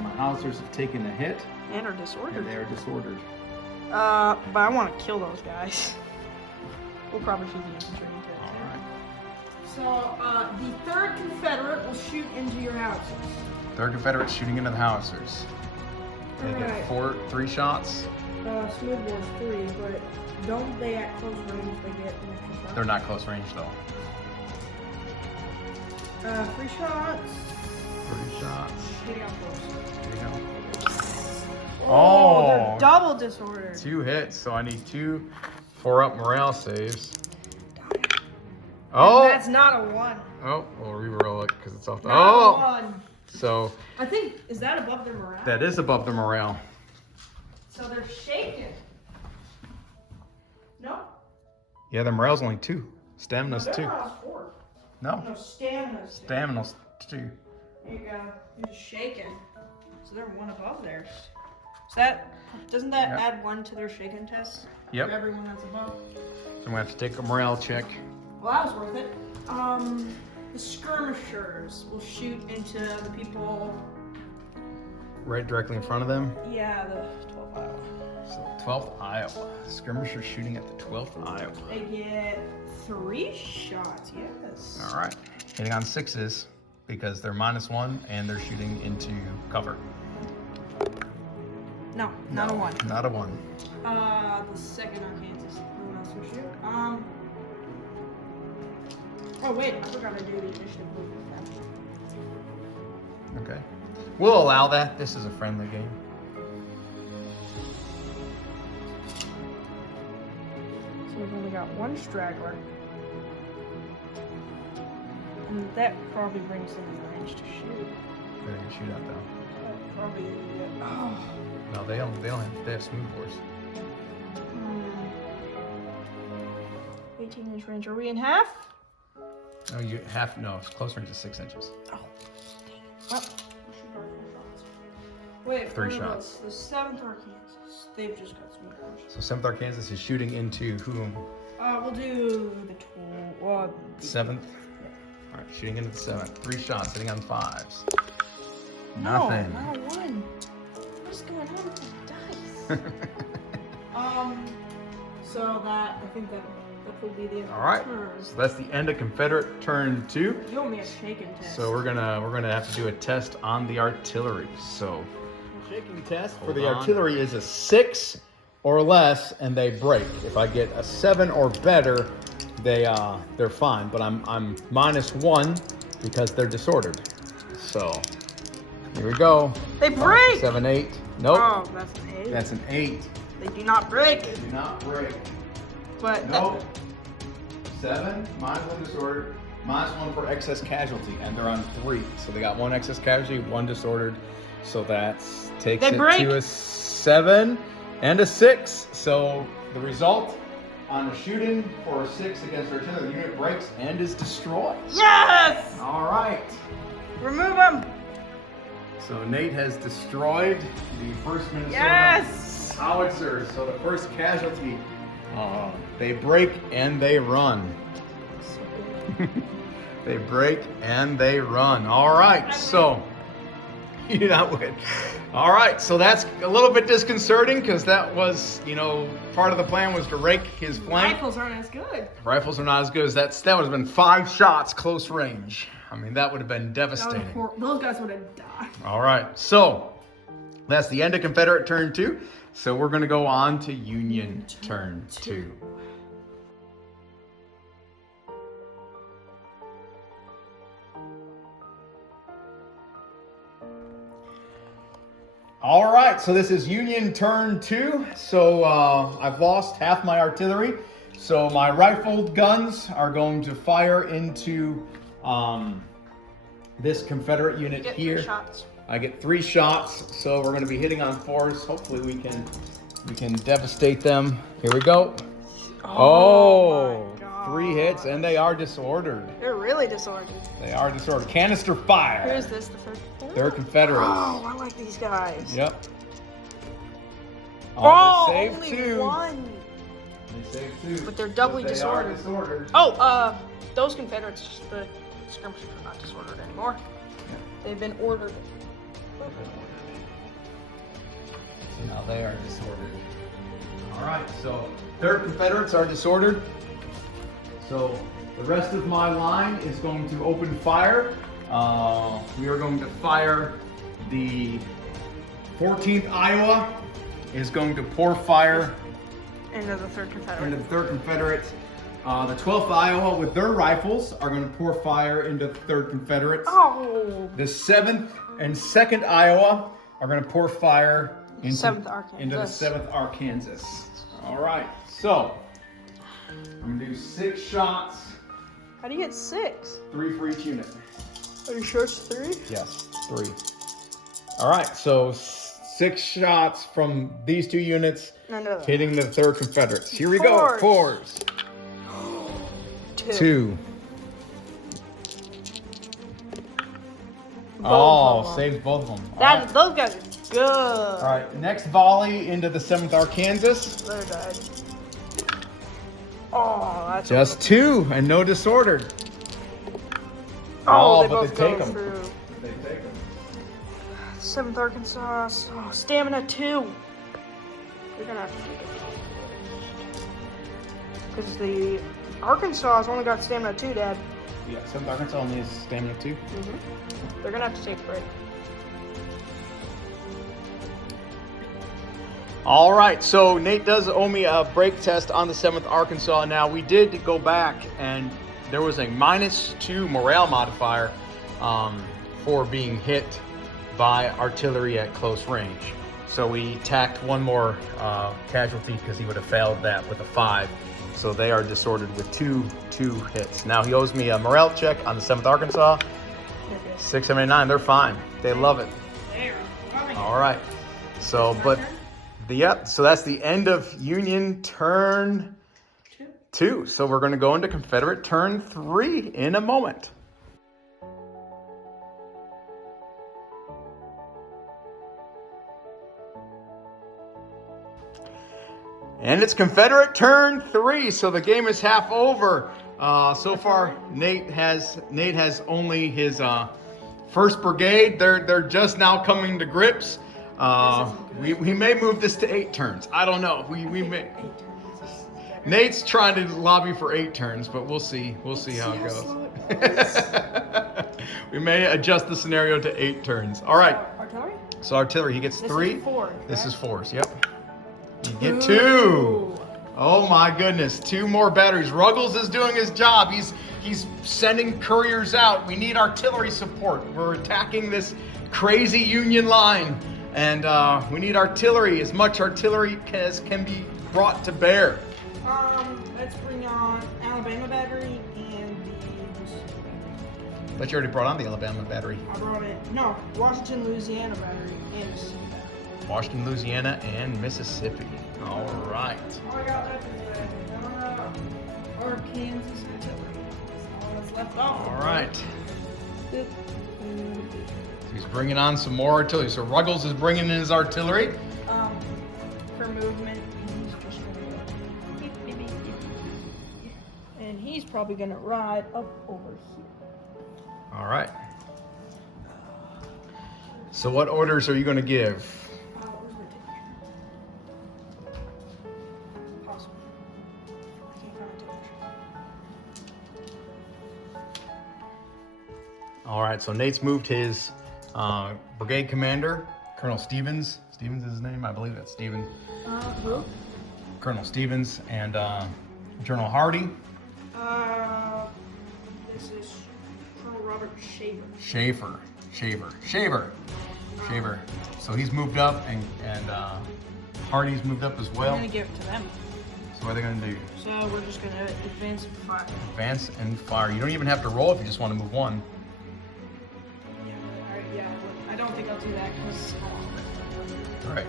my howitzers have taken a hit. And are disordered. And they are disordered. But I want to kill those guys. We'll probably shoot the infantry into it. All right. So, the 3rd Confederate will shoot into your howitzers. 3rd Confederate shooting into the howitzers. They get 3 shots. Smooth bores 3, but don't they at close range they get an extra shot? They're not close range though. 3 shots. 3 shots. Hitting out close. There you go. Oh, they're double disordered. 2 hits, so I need 2 4-up morale saves. Oh! And that's not a 1. Oh, we'll re-roll it because it's off the. Not a 1. So. I think, is that above their morale? That is above the morale. So they're shaken. No? Yeah, the morale's only 2. Stamina's 2. Morale's 4. No. No, stamina's 2. Stamina's 2. There you go. You're just shaken. So they're 1 above theirs. So doesn't that add 1 to their shaken test? Yep. For everyone that's above? So I'm gonna have to take a morale check. Well, that was worth it. The skirmishers will shoot into the people. Right directly in front of them. Yeah, the 12th Iowa. So 12th Iowa. Skirmishers shooting at the 12th Iowa. They get 3 shots, yes. All right. Hitting on 6s because they're -1 and they're shooting into cover. No, not a 1. Not a 1. The 2nd Arkansas. No one else will shoot. Oh wait, I forgot to do the initiative movement. Okay. We'll allow that. This is a friendly game. So we've only got 1 straggler. And that probably brings them in range to shoot. They're gonna shoot out though. Probably. Oh. No, they have smooth bores. 18-inch range. Are we in half? No, you have no. It's close range is 6 inches. Oh, dang it. Wait, 3 shots. The 7th Arkansas. They've just got some damage. So 7th Arkansas is shooting into whom? We'll do the 7th. All right, shooting into the 7th. 3 shots, hitting on 5s. No, Nothing. not a 1. What's going on with the dice? So that I think that will be the end of All right. the turn. So that's the end of Confederate turn 2. You owe me a shaking test. So we're gonna have to do a test on the artillery. So shaking test for the artillery is a 6 or less, and they break. If I get a 7 or better, they're fine. But I'm -1 because they're disordered. So here we go. They break. 7, 8. Nope. Oh, that's an 8. That's an 8. They do not break. They do not break. But Nope. 7, -1 disordered, -1 for excess casualty, and they're on 3. So they got 1 excess casualty, 1 disordered. So that takes it to a 7 and a 6. So the result on a shooting for a 6 against artillery, the unit breaks and is destroyed. Yes! All right. Remove them. So Nate has destroyed the first Minnesota Yes! howitzer. So the first casualty. They break and they run. They break and they run. All right, so you did not win. All right, so that's a little bit disconcerting because that was, part of the plan was to rake his flank. Rifles aren't as good. Rifles are not as good as that. That would have been 5 shots close range. I mean, that would have been devastating. Those guys would have died. All right, so that's the end of Confederate turn 2. So we're going to go on to Union turn 2. All right, so this is Union turn 2. So I've lost half my artillery. So my rifled guns are going to fire into this Confederate unit here. 3 shots. I get 3 shots, so we're going to be hitting on 4s. Hopefully we can devastate them. Here we go. Oh, 3 hits, and they are disordered. They're really disordered. They are disordered. Canister fire. Who is this? The 3rd Confederate? They're Confederates. Oh, I like these guys. Yep. Oh, they saved only 2. 1. They saved 2. But they're doubly They disordered. are disordered. Oh, those Confederates, the skirmishers are not disordered anymore. Yeah. They've been ordered. So now they are disordered. All right, so 3rd Confederates are disordered. So the rest of my line is going to open fire. We are going to fire the 14th Iowa is going to pour fire Into the 3rd Confederate. into the 3rd Confederates. The 12th Iowa with their rifles are going to pour fire into the 3rd Confederates. Oh! The 7th and 2nd Iowa are going to pour fire into 7th Arkansas. Into the 7th Arkansas. All right, so I'm going to do 6 shots, How do you get 6? 3 for each unit. Are you sure it's 3? Yes, 3. All right, so 6 shots from these 2 units No. hitting the 3rd Confederates. Here we go, 4s. 2. Oh, saved both of them. Those guys are good. All right, next volley into the 7th Arkansas. They died. Oh, that's Just 2 and no disordered. Oh, they but both they go take 'em. through. They take them. 7th Arkansas. Oh, stamina 2. You're gonna have to take it. Because the Arkansas has only got stamina 2, Dad. Yeah, 7th Arkansas only has stamina 2. They're gonna have to take a break. All right, so Nate does owe me a break test on the 7th Arkansas. Now, we did go back, and there was a -2 morale modifier for being hit by artillery at close range. So we tacked 1 more casualty because he would have failed that with a 5. So they are disordered with two hits. Now he owes me a morale check on the 7th Arkansas. 6, 7, 8, 9, they're fine. They love it. All right. So, but, yep, so that's the end of Union turn 2. So we're going to go into Confederate turn 3 in a moment. And it's Confederate turn 3, so the game is half over. So far, Nate has only his first brigade. They're just now coming to grips. We may move this to 8 turns. I don't know. We may. Nate's trying to lobby for 8 turns, but we'll see. We'll see how it goes. We may adjust the scenario to 8 turns. All right. Artillery? So artillery, he gets 3. This is 4. This is 4s. Yep. You get 2. Oh my goodness, 2 more batteries. Ruggles is doing his job. He's sending couriers out. We need artillery support. We're attacking this crazy Union line, and we need artillery, as much artillery as can be brought to bear. Let's bring on Alabama battery and the Mississippi battery. But you already brought on the Alabama battery. I brought it. No, Washington, Louisiana battery and Mississippi battery. Washington, Louisiana, and Mississippi. All right. Oh, I got that today. Or Kansas artillery. That's all that's left off. All right. So he's bringing on some more artillery. So Ruggles is bringing in his artillery. For movement, he's just gonna go. And he's probably gonna ride up over here. All right. So what orders are you going to give? All right, so Nate's moved his brigade commander, Colonel Stevens. Stevens is his name, I believe that's Stevens. Who? Colonel Stevens and General Hardy. This is Colonel Robert Shaver. So he's moved up, and Hardy's moved up as well. I'm gonna give it to them. So what are they gonna do? So we're just gonna advance and fire. Advance and fire. You don't even have to roll if you just want to move one. Yeah, I don't think I'll do that because All right.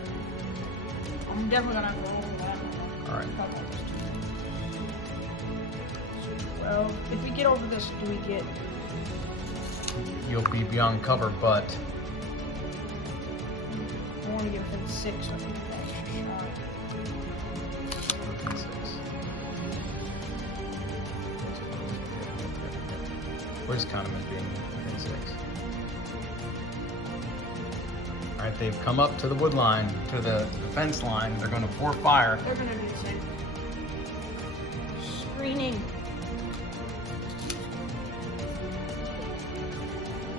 I'm definitely gonna roll that. All right. So 12. If we get over this, do we get? You'll be beyond cover, but I want to get within 6, so I think an extra shot. 6. We'll just count them as being within 6. All right, they've come up to the wood line, to the fence line. They're going to pour fire. They're going to do the same. Screening.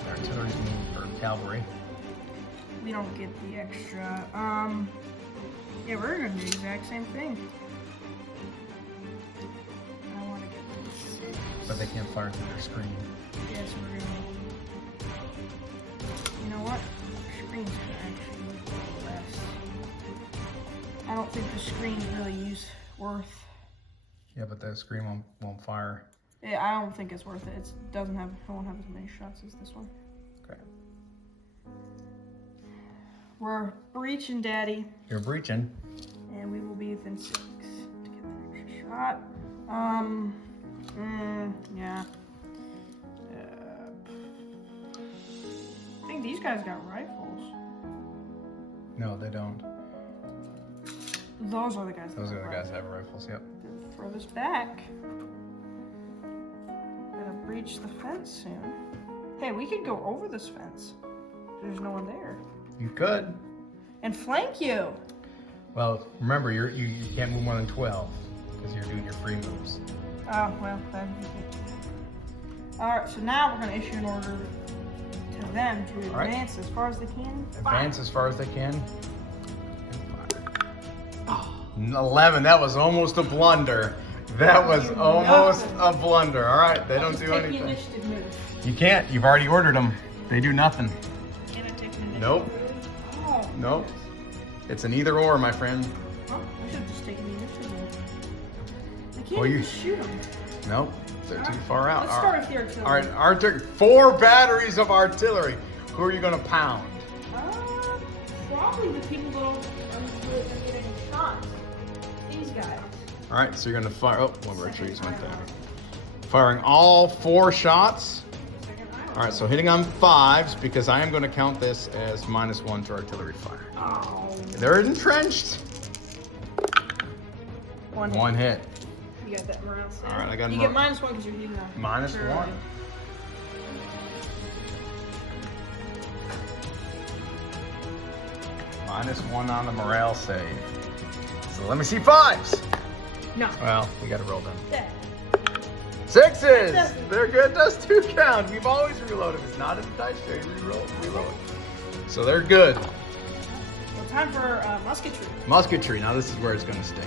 Artillery's moved for cavalry. We don't get the extra. Yeah, we're going to do the exact same thing. I want to get this. But they can't fire through their screen. Yes, we're going to. You know what? Screen's gonna actually look a little less. I don't think the screen's really worth. Yeah, but the screen won't fire. Yeah, I don't think it's worth it. It won't have as many shots as this one. Okay. We're breaching, Daddy. You're breaching. And we will be within 6 to get that extra shot. Yeah. I think these guys got rifles. No, they don't. Those are the guys. Those are the guys that have rifles. Yep. Furthest back. Gotta breach the fence soon. Hey, we could go over this fence. There's no one there. You could. And flank you. Well, remember you can't move more than 12 because you're doing your free moves. Oh well, then. All right, so now we're gonna issue an order to them to advance as far as they can. Advance as far as they can. 11. That was almost a blunder. That was almost a blunder. All right, they don't do anything. The initiative move. You can't. You've already ordered them. They do nothing. Can I take an initiative? Nope. Oh. Nope. It's an either or, my friend. Huh? I should have just taken the initiative move. I can't Well, even shoot them. Nope. They're too far out. Let's start with the artillery. All right, artillery. 4 batteries of artillery. Who are you going to pound? Probably the people that are getting shots. These guys. All right, so you're gonna fire. Oh, one of our trees went down. Firing all 4 shots. All right, so hitting on 5s because I am going to count this as -1 to artillery fire. Oh. They're entrenched. One hit. You got that morale set. All right, I got. You get -1 because you're hitting on. -1. -1 on the morale save. So let me see 5s. No. Well, we got to roll them. Yeah. 6s. They're good. Does 2 count? We've always reloaded. It's not in the dice tray. Reload. So they're good. Well, time for musketry. Musketry. Now this is where it's going to stink.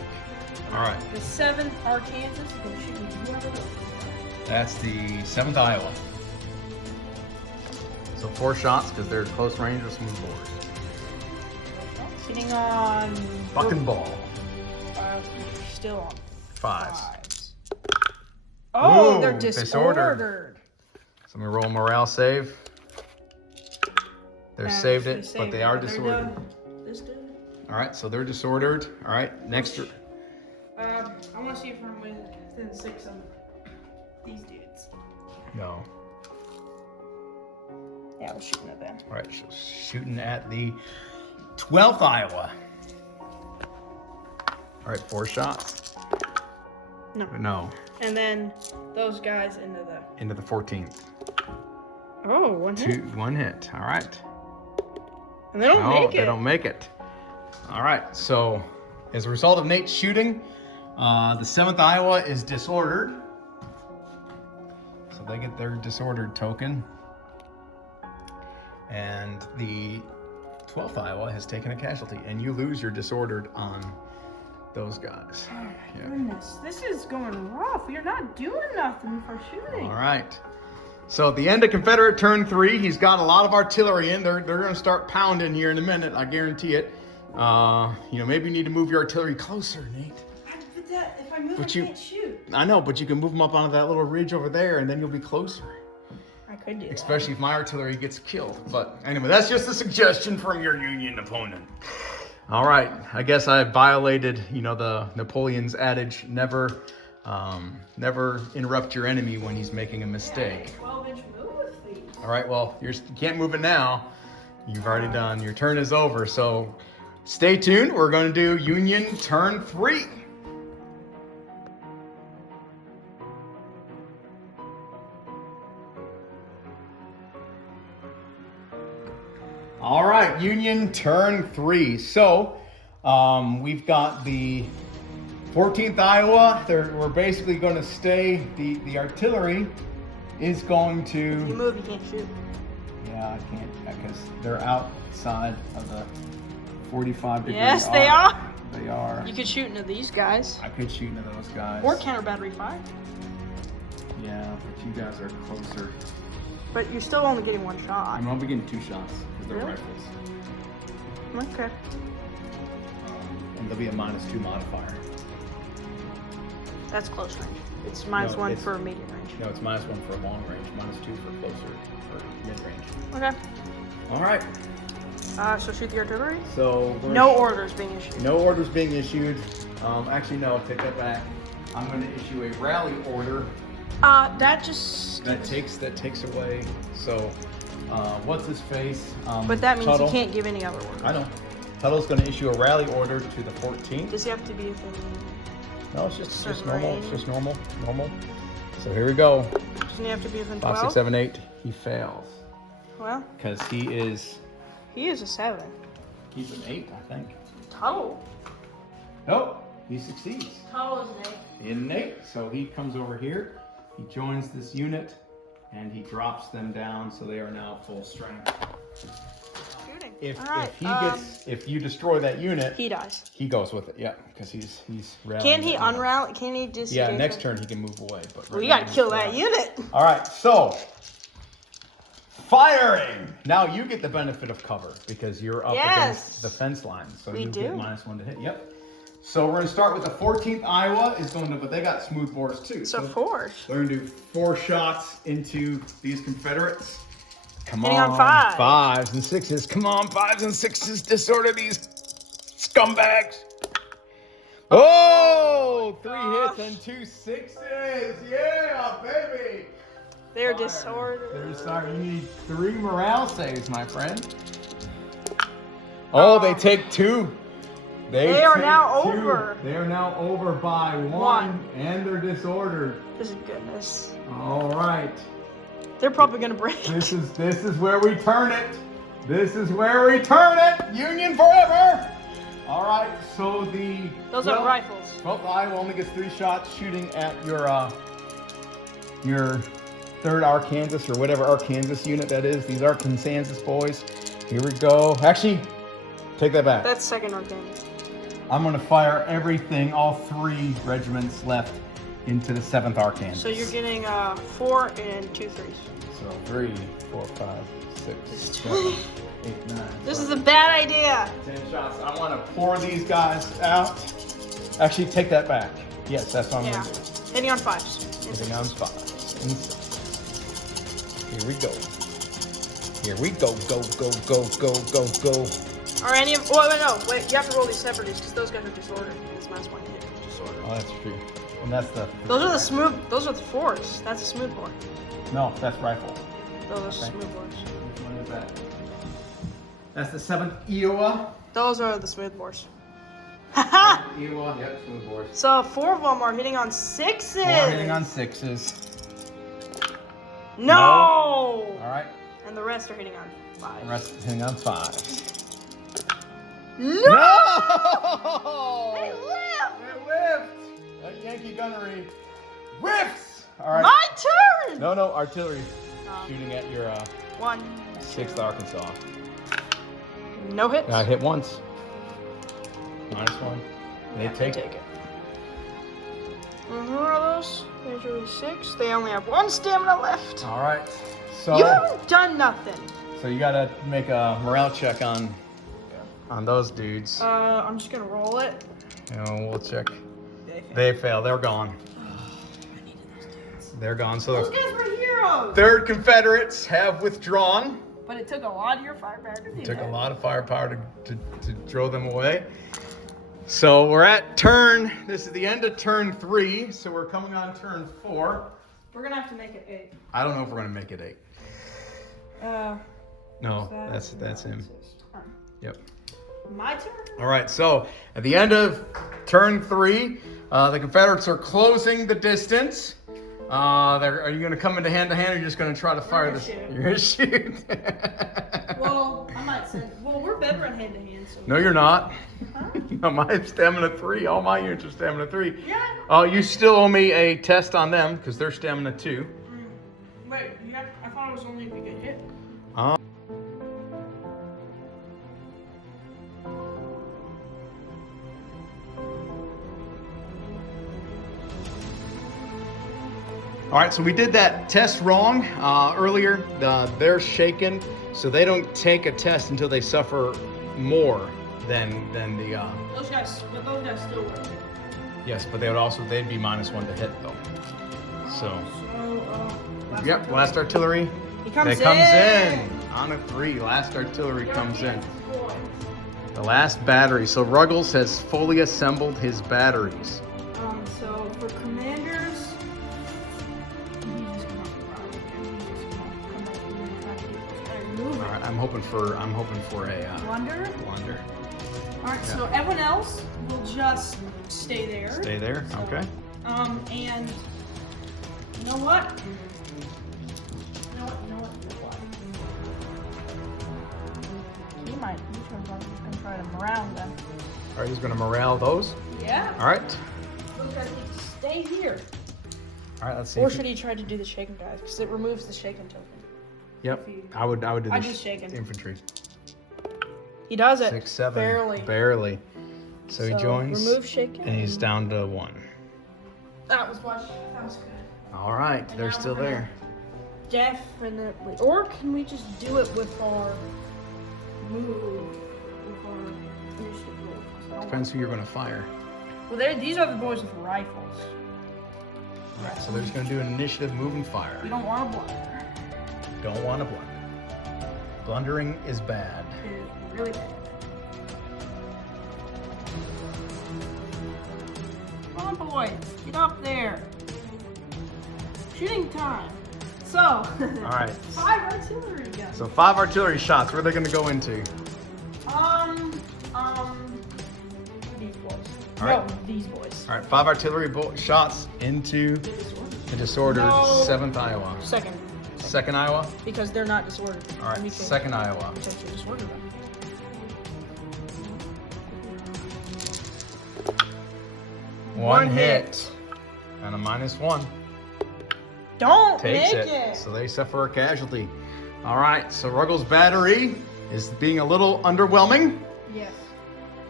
All right. The 7th Arkansas is going to shoot me whoever knows. That's the 7th Iowa. So 4 shots because they're close range with smooth bores. Sitting on. Bucking ball. Still on 5s. Oh, Ooh, they're disordered. So I'm gonna roll a morale save. They're saved it, Saved but they it, are they're disordered. This dude. All right, so they're disordered. All right, next. I want to see if I'm within 6 of these dudes. No. Yeah, we're shooting at them. All right, so shooting at the 12th Iowa. All right, 4 shots. No. And then those guys Into the 14th. Oh, 1 hit. 1 hit. All right. And they don't make it. They don't make it. All right. So, as a result of Nate's shooting, the 7th Iowa is disordered. So they get their disordered token. And the 12th Iowa has taken a casualty, and you lose your disordered on those guys. Oh my goodness, this is going rough. You're not doing nothing for shooting. All right. So at the end of Confederate turn 3, he's got a lot of artillery in. They're going to start pounding here in a minute. I guarantee it. Maybe you need to move your artillery closer, Nate. If I move, I can't shoot. I know, but you can move them up onto that little ridge over there, and then you'll be closer. I could do that. Especially if my artillery gets killed. But anyway, that's just a suggestion from your Union opponent. All right, I guess I violated, the Napoleon's adage, never interrupt your enemy when he's making a mistake. Yeah, 12-inch move, please. All right, well, you can't move it now. You've already done. Your turn is over, so stay tuned. We're going to do Union turn 3. All right, Union turn 3. So we've got the 14th Iowa. We're basically going to stay. The artillery is going to. If you move, you can't shoot. Yeah, I can't because they're outside of the 45 degree. Yes, they are. They are. You could shoot into these guys. I could shoot into those guys. Or counter battery fire. Yeah, but you guys are closer. But you're still only getting 1 shot. I'm only getting 2 shots because they're Really? rifles. Okay. And there'll be a -2 modifier. That's close range. It's -1 it's- for medium range. No, it's -1 for long range, -2 for closer or mid range. Okay. All right. So shoot the artillery? So No orders being issued. No orders being issued. Actually, no. Take that back. I'm going to issue a rally order. That just. That takes away. So, what's his face? But that means Tuttle. you can't give any other orders. I know. Tuttle's going to issue a rally order to the 14th. Does he have to be within? No, it's just certain normal. range? It's just normal. So here we go. Doesn't he have to be within 5, 12? 6, 7, 8. He fails Well, because he is. he is a 7. He's an 8, I think. Tuttle. Nope. He succeeds. Tuttle is an 8. In 8. So he comes over here. He joins this unit, and he drops them down, so they are now full strength. Shooting. If All right. if you destroy that unit, he dies. he goes with it. Yeah, because he's rallying. Can he that unit. unrally? Can he just? Yeah, next turn he can move away. But Well, right you now gotta he's kill still that out. unit. All right, so firing. Now you get the benefit of cover because you're up Yes. against the fence line, so We you do. get -1 to hit. Yep. So we're gonna start with the 14th Iowa is going to, but they got smooth bores too. So 4. They're gonna do 4 shots into these Confederates. Come Hitting on, on 5. 5s and 6s. Come on, 5s and 6s. Disorder these scumbags. Oh, 3 and 2 6s. Yeah, baby. They're Fire. disordered. They're sorry. You need 3 morale saves, my friend. Oh, they take 2. They are take now 2. over. They are now over by 1, and they're disordered. This is goodness. All right. They're probably gonna break. This is where we turn it. This is where we turn it. Union forever. All right. So those are rifles. Well, Iowa only gets 3 shots shooting at your 3rd Arkansas or whatever Arkansas unit that is. These Arkansas boys. Here we go. Actually, take that back. That's 2nd Arkansas. I'm going to fire everything, all 3 regiments left, into the 7th Arkansas. So you're getting 4 and 2 3s. So 3, 4, 5, 6, 7, 8, 9. This is a bad idea. 10 shots. I want to pour these guys out. Actually, take that back. Yes, that's what I'm going to do. Hitting on 5s. Hitting on 5. Here we go. Here we go. Go. Are any of? Wait. You have to roll these separately because those guys are disordered. It's -1 hit for disorder. Oh, that's true. And that's the. Those are the smooth. Those are the 4s. That's a smooth bore. No, that's rifle. Those are smooth bores. Which one is that? That's the 7th Iowa. Those are the smooth bores. Haha. Iowa. Yep, smooth bores. So 4 of them are hitting on 6s. 4 hitting on 6s. No. All right. And the rest are hitting on 5s. The rest is hitting on 5. No! No! They live! They whiffed! That Yankee gunnery whiffs! All right. My turn! No, artillery shooting at your 1. 6th Arkansas. No hits. I hit once. -1. They take it. Who are those? There's really 6. They only have 1 stamina left. All right. So you haven't done nothing. So you gotta make a morale check on those dudes. I'm just gonna roll it. And we'll check. They fail. They're gone. They're gone. So Those guys were heroes. 3rd Confederates have withdrawn. But it took a lot of your firepower to do It took that. a lot of firepower to throw them away. So we're at turn. This is the end of turn 3. So we're coming on turn 4. We're gonna have to make it 8. I don't know if we're gonna make it 8. No, that's him. Yep. My turn? All right, so at the end of turn 3, the Confederates are closing the distance. Are you going to come into hand-to-hand, or are you just going to try to fire this? You're going to shoot. Well, I might say, we're better at hand-to-hand. So No, you're not. Huh? No, mine's stamina 3. All my units are stamina 3. Yeah. Oh, you still owe me a test on them, because they're stamina 2. Wait, I thought it was only if you get hit. All right, so we did that test wrong earlier. They're shaken, so they don't take a test until they suffer more than the. Those guys still work. Yes, but they'd be -1 to hit though. So. Yep, last artillery. He comes in on a 3. Last artillery comes in. The last battery. So Ruggles has fully assembled his batteries. So for commanders. All right, I'm hoping for a Blunder. blunder. All right, so everyone else will just stay there. Stay there. So, Okay. And you know what? You know what? He's gonna try to morale them. All right, he's gonna morale those. Yeah. All right. Those guys need to stay here. All right, let's see. Or should he try to do the shaken guys? Because it removes the shaken token. Yep. I would do I the do shaken. infantry. He does it. 6, 7. Barely. So he joins. Remove shaken. And he's down to 1. That was good. All right, they're now still we're gonna- there. Definitely. Or can we just do it with our move? With our initiative roll? Depends who you're gonna fire. Well, these are the boys with rifles. All right, so they're just gonna do an initiative, move, and fire. We don't want to blunder. Don't want to blunder. Blundering is bad. It is really bad. on, boys. Get up there. Shooting time. So, all right. 5 artillery guns. So 5 artillery shots. Where are they going to go into? These boys. All right. No, these boys. All right, 5 artillery shots into the disordered 7th Iowa. Second Iowa? Because they're not disordered. All right, 2nd Iowa. Disordered. One hit. And a -1. Don't Takes make it. So they suffer a casualty. All right, so Ruggles Battery is being a little underwhelming. Yes.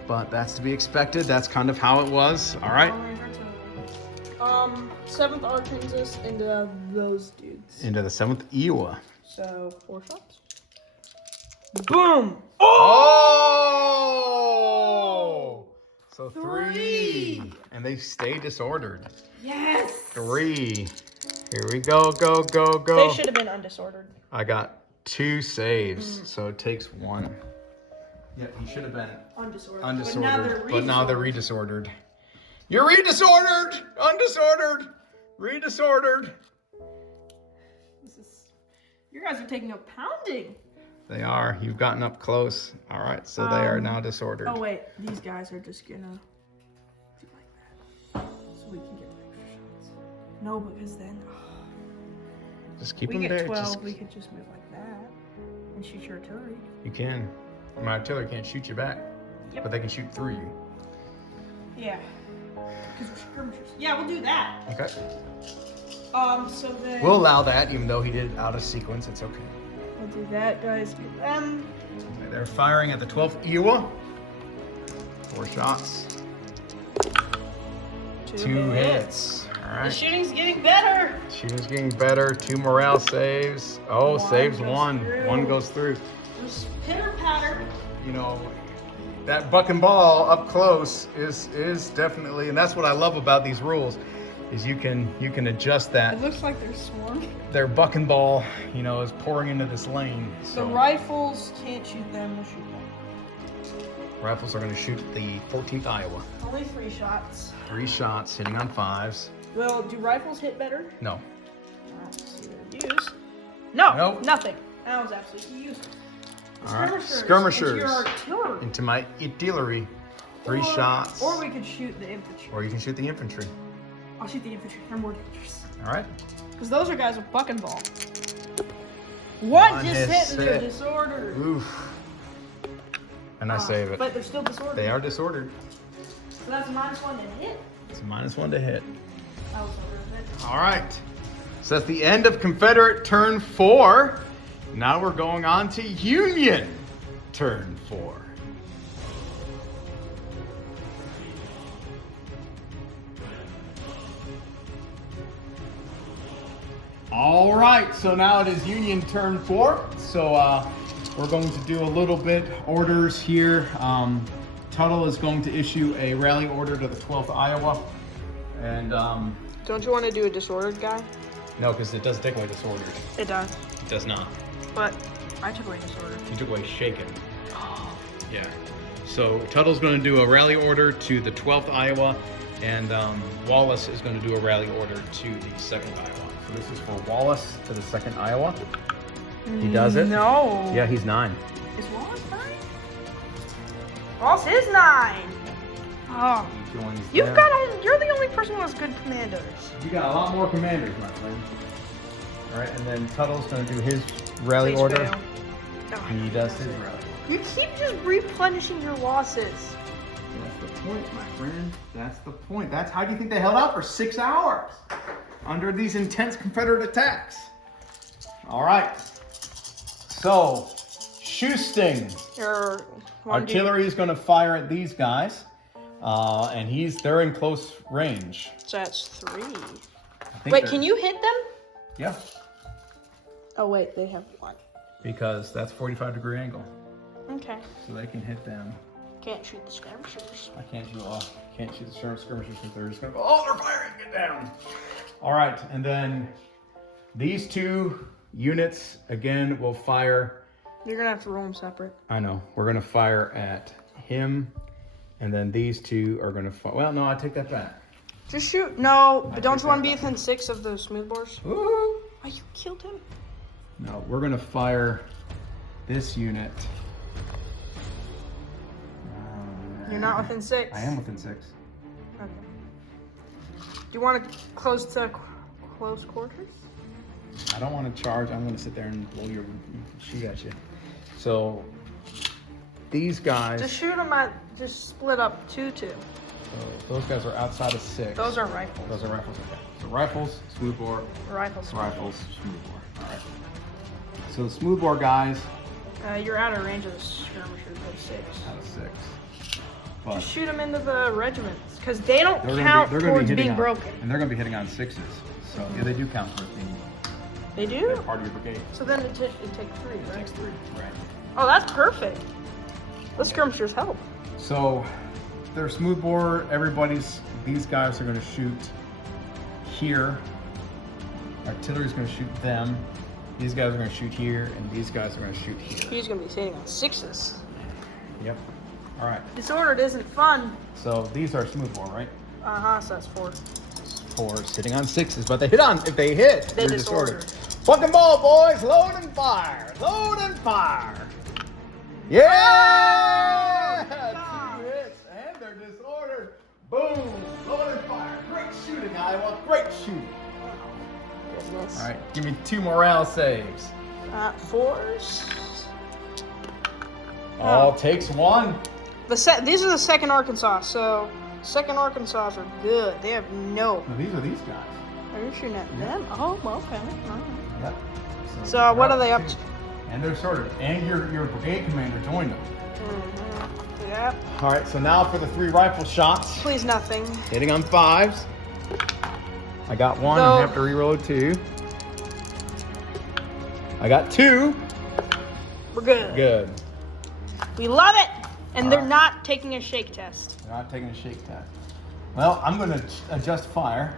But that's to be expected. That's kind of how it was. All right. 7th Arkansas into those dudes. Into the 7th Iowa. So 4 shots. Boom! Oh! So 3. And they stay disordered. Yes! 3. Here we go, go. They should have been undisordered. I got 2 saves, so it takes 1. Yep, he should have been undisordered. But now they're redisordered. You're redisordered! Undisordered! Redisordered! You guys are taking a pounding. They are. You've gotten up close. All right, so they are now disordered. Oh, wait. These guys are just gonna do like that. So we can get extra shots. No, because then... Just keep we them get there. 12, we could just move like that and shoot your artillery. You can. My artillery can't shoot you back, but they can shoot through you. Yeah. Because we're skirmishers. Yeah, we'll do that. Okay. So then... We'll allow that, even though he did it out of sequence. It's okay. We'll do that, guys. Get them. Okay, they're firing at the 12th Iowa. 4 shots. 2 hits. All right. The shooting's getting better. Shooting's getting better. 2 morale saves. Oh, saves 1. Through. 1 goes through. Just pitter patter. You know, that buck and ball up close is definitely, and that's what I love about these rules, is you can adjust that. It looks like they're swarming. Their buck and ball, you know, is pouring into this lane. So The rifles can't shoot them. We'll shoot them. rifles are going to shoot the 14th Iowa. Only 3 shots. 3 shots, hitting on 5s. Well, do rifles hit better? No. Let's see what they use. No, Nope. Nothing. That was absolutely useless. All right, Skirmishers. Into your skirmishers. artillery. Into my artillery. 3 shots. Or we could shoot the infantry. Or you can shoot the infantry. I'll shoot the infantry. They're more dangerous. All right. Because those are guys with buck and ball. One just hit and they're hit. disordered. Oof. And I save it. But they're still disordered. They are disordered. So that's -1 to hit. It's a -1 to hit. That was over. All right. So that's the end of Confederate turn 4. Now we're going on to Union turn 4. All right, so now it is Union turn 4. So we're going to do a little bit orders here. Tuttle is going to issue a rally order to the 12th Iowa. And Don't you want to do a disordered guy? no, because it does take away disordered. It does. It does not. But I took away disordered. You took away shaken. Yeah. So Tuttle's going to do a rally order to the 12th Iowa, and Wallace is going to do a rally order to the 2nd Iowa. So this is for Wallace to the 2nd Iowa. He does it? No. Yeah, he's 9. Is Wallace 9? Wallace is 9. Oh. You're the only person who has good commanders. You got a lot more commanders, my friend. All right, and then Tuttle's going to do his rally order. He does his rally. You keep just replenishing your losses. That's the point, my friend. That's the point. That's how do you think they held out for 6 hours under these intense Confederate attacks? All right. So, Shoesting. Artillery is going to fire at these guys, and they're in close range. So that's 3. Wait, can you hit them? Yeah. Oh wait, they have 1. Because that's 45-degree angle. Okay. So they can hit them. Can't shoot the skirmishers. I can't shoot the skirmishers because they're just going to go, oh, they're firing, get down. All right, and then these 2 units, again, will fire. You're going to have to roll them separate. I know. We're going to fire at him, and then these 2 are going to fire. Well, no, I take that back. Just shoot. No, but don't you want to be within 6 of the smoothbores? Ooh. Oh, you killed him. No, we're gonna fire this unit. You're not within 6. I am within 6. Okay. Do you want to close to close quarters? I don't want to charge. I'm gonna sit there and blow your shoot at you. So these guys. Just shoot them at. Just split up 2-2. So those guys are outside of 6. Those are rifles. Those are rifles. Okay. So rifles, smoothbore. Rifles. Rifles, smoothbore. All right. So the smoothbore guys. You're out of range of the skirmishers at 6. Out of 6. But Just shoot them into the regiments, because they don't they're count gonna be towards hitting being on, broken. and they're going to be hitting on 6s. So yeah, they do count towards being They do? part of your brigade. So then it takes 3, It right? takes 3. Right. Oh, that's perfect. The skirmishers help. So they're smoothbore. These guys are going to shoot here. Artillery's going to shoot them. These guys are going to shoot here, and these guys are going to shoot here. He's going to be sitting on 6s. Yep. All right. Disordered isn't fun. So these are smoothbore, right? So that's 4. 4 sitting on 6s, but they hit on. If they hit, They're they're disordered. Fucking ball, boys! Load and fire! Load and fire! Yeah! Oh, 2 hits, and they're disordered. Boom! Load and fire! Great shooting, Iowa! Great shooting! Goodness. All right, give me 2 morale saves. 4s. All takes 1. These are the 2nd Arkansas, so 2nd Arkansas are good. They have no. No, these are these guys. Are you shooting at them? Oh, well, okay. All right. Yep. So what are they up 2. to? And they're sorted. And your brigade commander joined them. Mm-hmm. Yep. All right, so now for the 3 rifle shots. Please nothing. Hitting on 5s. I got 1. No. I have to reroll 2. I got 2. We're good. Good. We love it. And they're right. not taking a shake test. They're not taking a shake test. Well, I'm going to adjust fire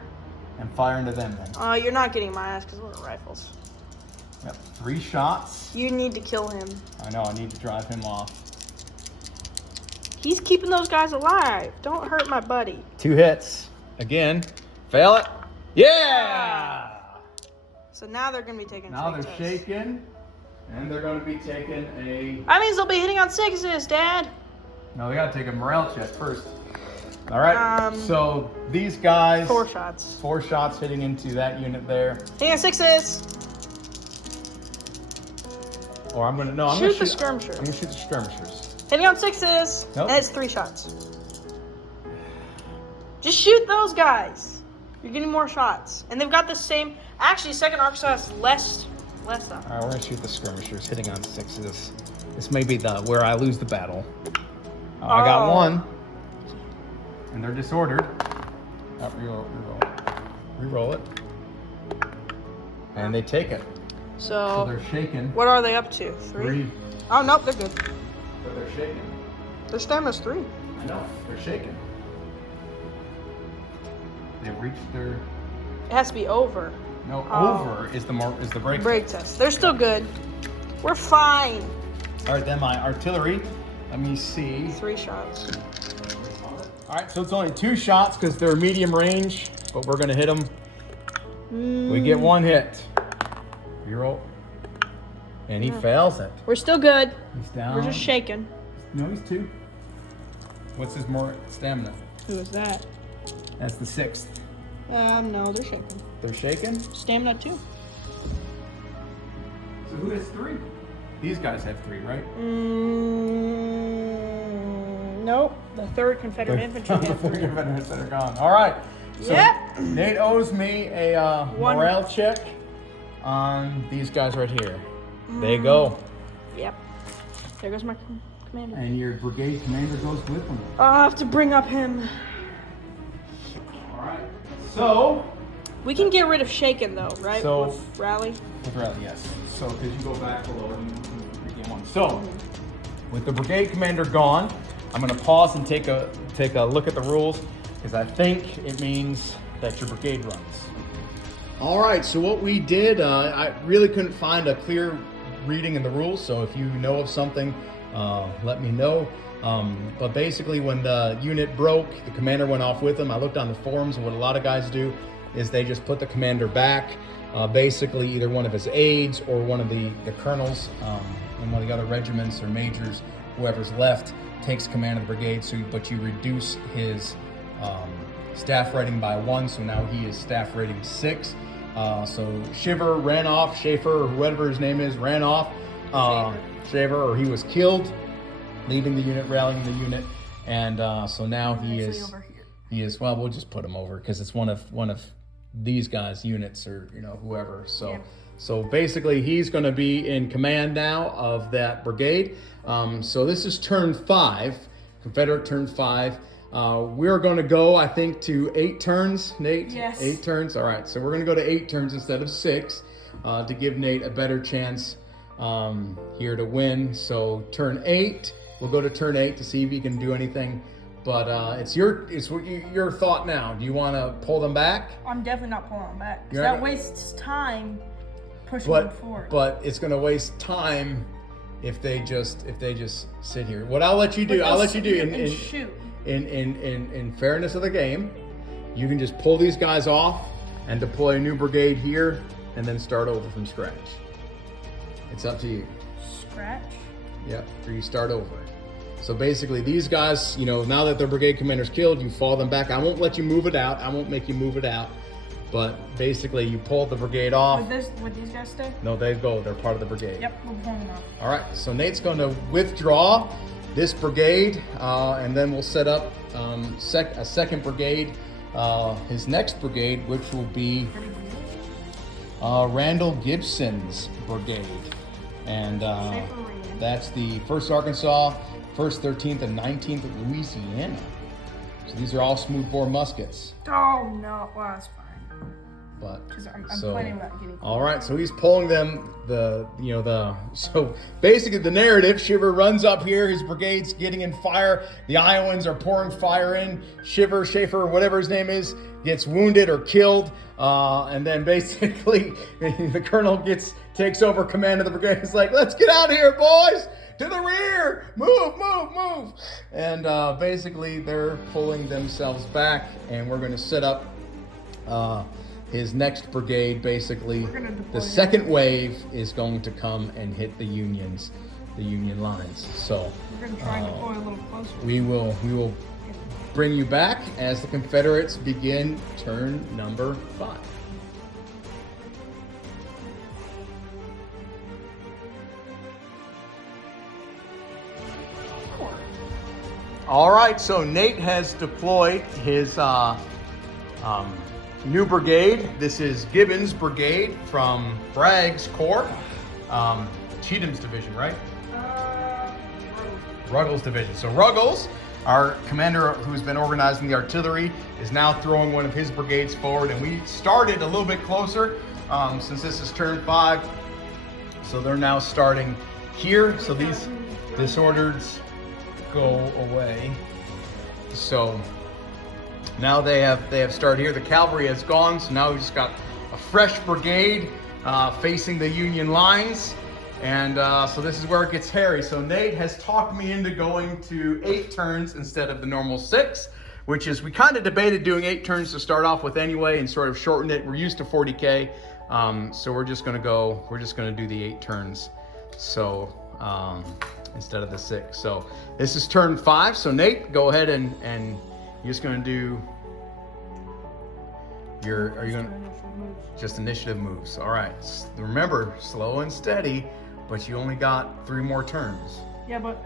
and fire into them then. You're not getting my ass because we're rifles. Yep, 3 shots. You need to kill him. I know, I need to drive him off. He's keeping those guys alive. Don't hurt my buddy. 2 hits. Again. Fail it. Yeah! So now they're going to be taking Now shake they're tests. shaking. And they're going to be taking a... That means they'll be hitting on 6s, Dad. No, they got to take a morale check first. All right, so these guys... 4 shots. 4 shots hitting into that unit there. Hitting on 6s. Or I'm going to... No, I'm Shoot going to the skirmishers. I'm going to shoot the skirmishers. Hitting on 6s. Nope. And it's 3 shots. Just shoot those guys. You're getting more shots. And they've got the same... Actually, 2nd Arkansas has less stuff. All right, we're going to shoot the skirmishers hitting on 6s. This may be where I lose the battle. Oh, I got 1. And they're disordered. Reroll it. And they take it. So So they're shaking. what are they up to? 3? Oh, nope, they're good. But they're shaking. Their stamina's 3. I know. They're shaking. They've reached their... It has to be over. No, Oh. over is the break. Break test. They're still good. We're fine. All right, then my artillery. Let me see. 3 shots. All right, so it's only 2 shots because they're medium range, but we're gonna hit them. We get 1 hit. Reroll. And he fails it. We're still good. He's down. We're just shaking. No, he's 2. What's his more stamina? Who is that? That's the 6th. No, they're shaking. They're shaking. Stamina 2. So who has 3? These guys have 3, right? Nope. The 3rd Confederate Infantry The have 3. Confederates that are gone. All right. So Yep. Nate owes me a 1. morale check on these guys right here. They go. Yep. There goes my commander. And your brigade commander goes with them. I'll have to bring up him. All right. So, We can get rid of shaken though, right? So- With rally. with rally, yes. So, because you go back below and you regain 1. So, with the brigade commander gone, I'm going to pause and take a look at the rules because I think it means that your brigade runs. All right, so what we did, I really couldn't find a clear reading in the rules, so if you know of something let me know. But basically, when the unit broke, the commander went off with them. I looked on the forums, and what a lot of guys do is they just put the commander back. Basically, either one of his aides or one of the colonels in one of the other regiments or majors, whoever's left, takes command of the brigade. But you reduce his staff rating by 1, so now he is staff rating 6. So Shiver ran off, Schaefer or whatever his name is ran off, Shaver, or he was killed, leaving the unit, rallying the unit, and so now he is well, we'll just put him over because it's one of these guys' units, or whoever. So yeah. So basically he's going to be in command now of that brigade. So this is turn 5, Confederate turn 5. We're going to go, I think, to 8 turns, Nate? Yes. 8 turns? All right. So we're going to go to 8 turns instead of 6 to give Nate a better chance here to win. So turn 8, we'll go to turn 8 to see if he can do anything. But it's your thought now. Do you want to pull them back? I'm definitely not pulling them back. Because that wastes time pushing them forward. But it's going to waste time if they just sit here. What I'll let you do, shoot. In fairness of the game, you can just pull these guys off and deploy a new brigade here and then start over from scratch. It's up to you. Scratch? Yep, or you start over. So basically these guys, now that their brigade commander's killed, you fall them back. I won't let you move it out. I won't make you move it out. But basically you pull the brigade off. Would these guys stay? No, they go. They're part of the brigade. Yep, we're pulling them off. All right, so Nate's going to withdraw this brigade, and then we'll set up a second brigade, his next brigade, which will be Randall Gibson's brigade. And that's the 1st Arkansas, 1st, 13th, and 19th of Louisiana. So these are all smoothbore muskets. Oh, no. Well, that's fine. But I'm planning on getting. All right, so he's pulling them. So basically the narrative: Shiver runs up here. His brigade's getting in fire. The Iowans are pouring fire in. Shiver, Schaefer, whatever his name is, gets wounded or killed, and then basically the colonel takes over command of the brigade. He's like, "Let's get out of here, boys! To the rear! Move, move, move!" And basically they're pulling themselves back, and we're going to set up his next brigade. Basically the second wave is going to come and hit the Union lines. So we're going to try and deploy a little closer. We will bring you back as the Confederates begin turn number 5. All right, so Nate has deployed his new brigade. This is Gibbons' brigade from Bragg's Corps, Cheatham's division, right? Ruggles division. So Ruggles, our commander who's been organizing the artillery, is now throwing one of his brigades forward, and we started a little bit closer since this is turn 5. So they're now starting here. So these disorders go away. So now they have started here. The cavalry has gone, so now we've just got a fresh brigade facing the Union lines. And so this is where it gets hairy. So Nate has talked me into going to 8 turns instead of the normal 6, which is, we kind of debated doing 8 turns to start off with anyway and sort of shorten it. We're used to 40K. So we're just going to do the 8 turns. So instead of the 6. So this is turn 5. So Nate, go ahead and you're just going to do just initiative moves. All right. Remember, slow and steady, but you only got 3 more turns. Yeah, but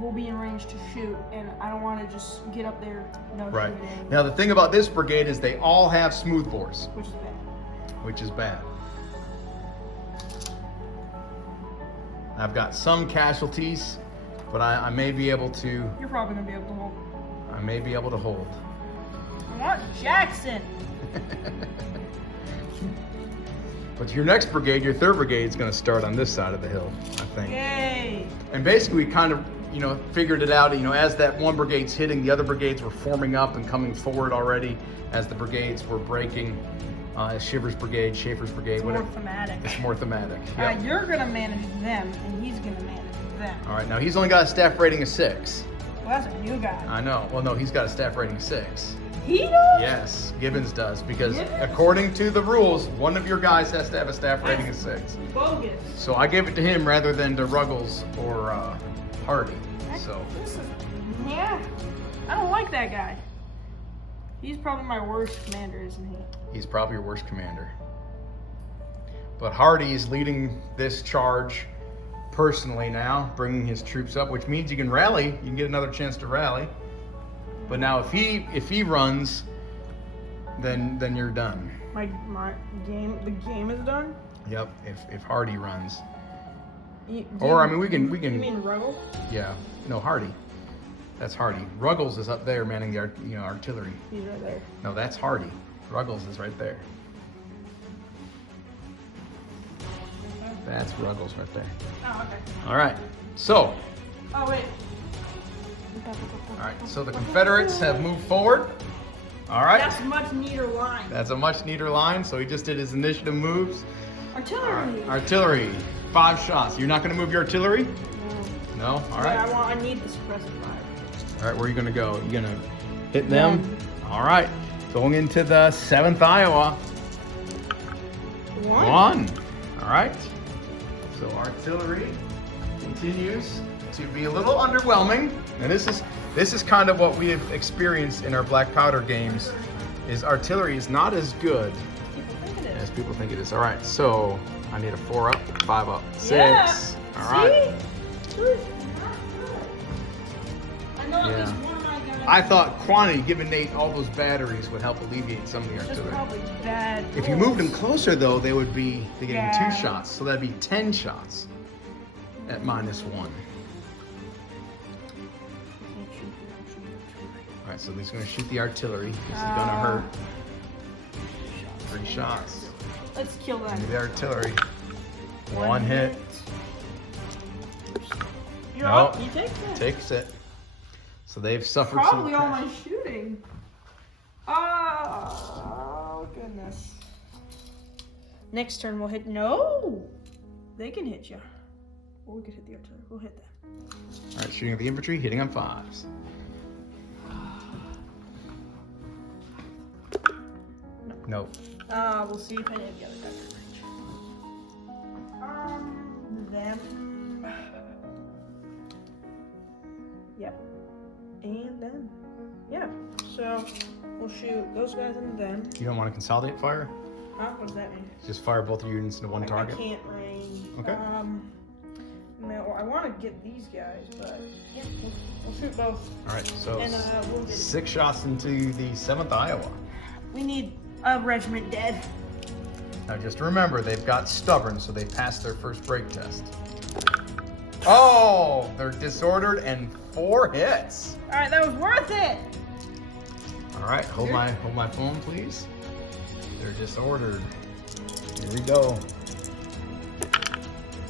we'll be in range to shoot, and I don't want to just get up there. Right. Now the thing about this brigade is they all have smoothbores, which is bad. I've got some casualties, but I may be able to. You're probably gonna be able to hold. I may be able to hold. I want Jackson. But your next brigade, your 3rd brigade, is going to start on this side of the hill, I think. Yay! And basically, we kind of, figured it out. As that one brigade's hitting, the other brigades were forming up and coming forward already as the brigades were breaking. Shiver's brigade, Schaefer's brigade, it's whatever. More thematic. It's more thematic. Yep. You're going to manage them, and he's going to manage them. All right, now he's only got a staff rating of 6. Well, that's a new guy. I know. Well, no, he's got a staff rating of 6. He does? Yes, Gibbons does, because Gibbons? according to the rules, one of your guys has to have a staff rating of 6. Bogus. So I gave it to him rather than to Ruggles or Hardy. So Yeah, I don't like that guy. He's probably my worst commander, isn't he? he's probably your worst commander. But Hardy is leading this charge personally now, bringing his troops up, which means you can rally. You can get another chance to rally. But now if he runs, then you're done. The game is done? Yep. If Hardy runs. You we can. You mean Ruggles? Yeah. No, Hardy. That's Hardy. Ruggles is up there manning the artillery. He's right there. No, that's Hardy. Ruggles is right there. That's Ruggles right there. Oh, okay. All right. So. Oh, wait. All right. So the Confederates have moved forward. All right. That's a much neater line. That's a much neater line. So he just did his initiative moves. Artillery. Artillery. 5 shots. You're not going to move your artillery? No. All right. Yeah, I need the suppressive fire. All right. Where are you going to go? You going to hit them? All right. Going into the 7th Iowa. 1. All right. So artillery continues to be a little underwhelming, and this is kind of what we have experienced in our black powder games. Is artillery is not as good as people think it is. All right. So I need a 4 up, 5 up, 6. Yeah. All right. See? I know at Yeah. least one of my guys. I thought quantity, giving Nate all those batteries, would help alleviate some of the It's just artillery. probably bad. If you moved them closer, though, they would be getting Yeah. 2 shots, so that'd be 10 shots at -1. All right, so he's going to shoot the artillery. This is going to hurt. 3 shots. Let's kill that. The artillery. 1 hit. You No. You take that. Takes it. So they've suffered Probably some. all my shooting. Oh goodness. Next turn we'll hit. No, they can hit you. Or we could hit the artillery. We'll hit that. All right, shooting at the infantry, hitting on 5s. No. We'll see if any of the other guys are range. Them. Yep. And them. Yeah. So we'll shoot those guys and them. You don't want to consolidate fire? Huh? What does that mean? Just fire both of your units into one target? I can't range. Okay. No, I want to get these guys, but yeah, we'll shoot both. All right, so And we'll get 6 shots into the 7th Iowa. We need a regiment dead. Now just remember, they've got stubborn, so they passed their first break test. Oh, they're disordered and 4 hits. All right, that was worth it. All right, hold my phone, please. They're disordered. Here we go.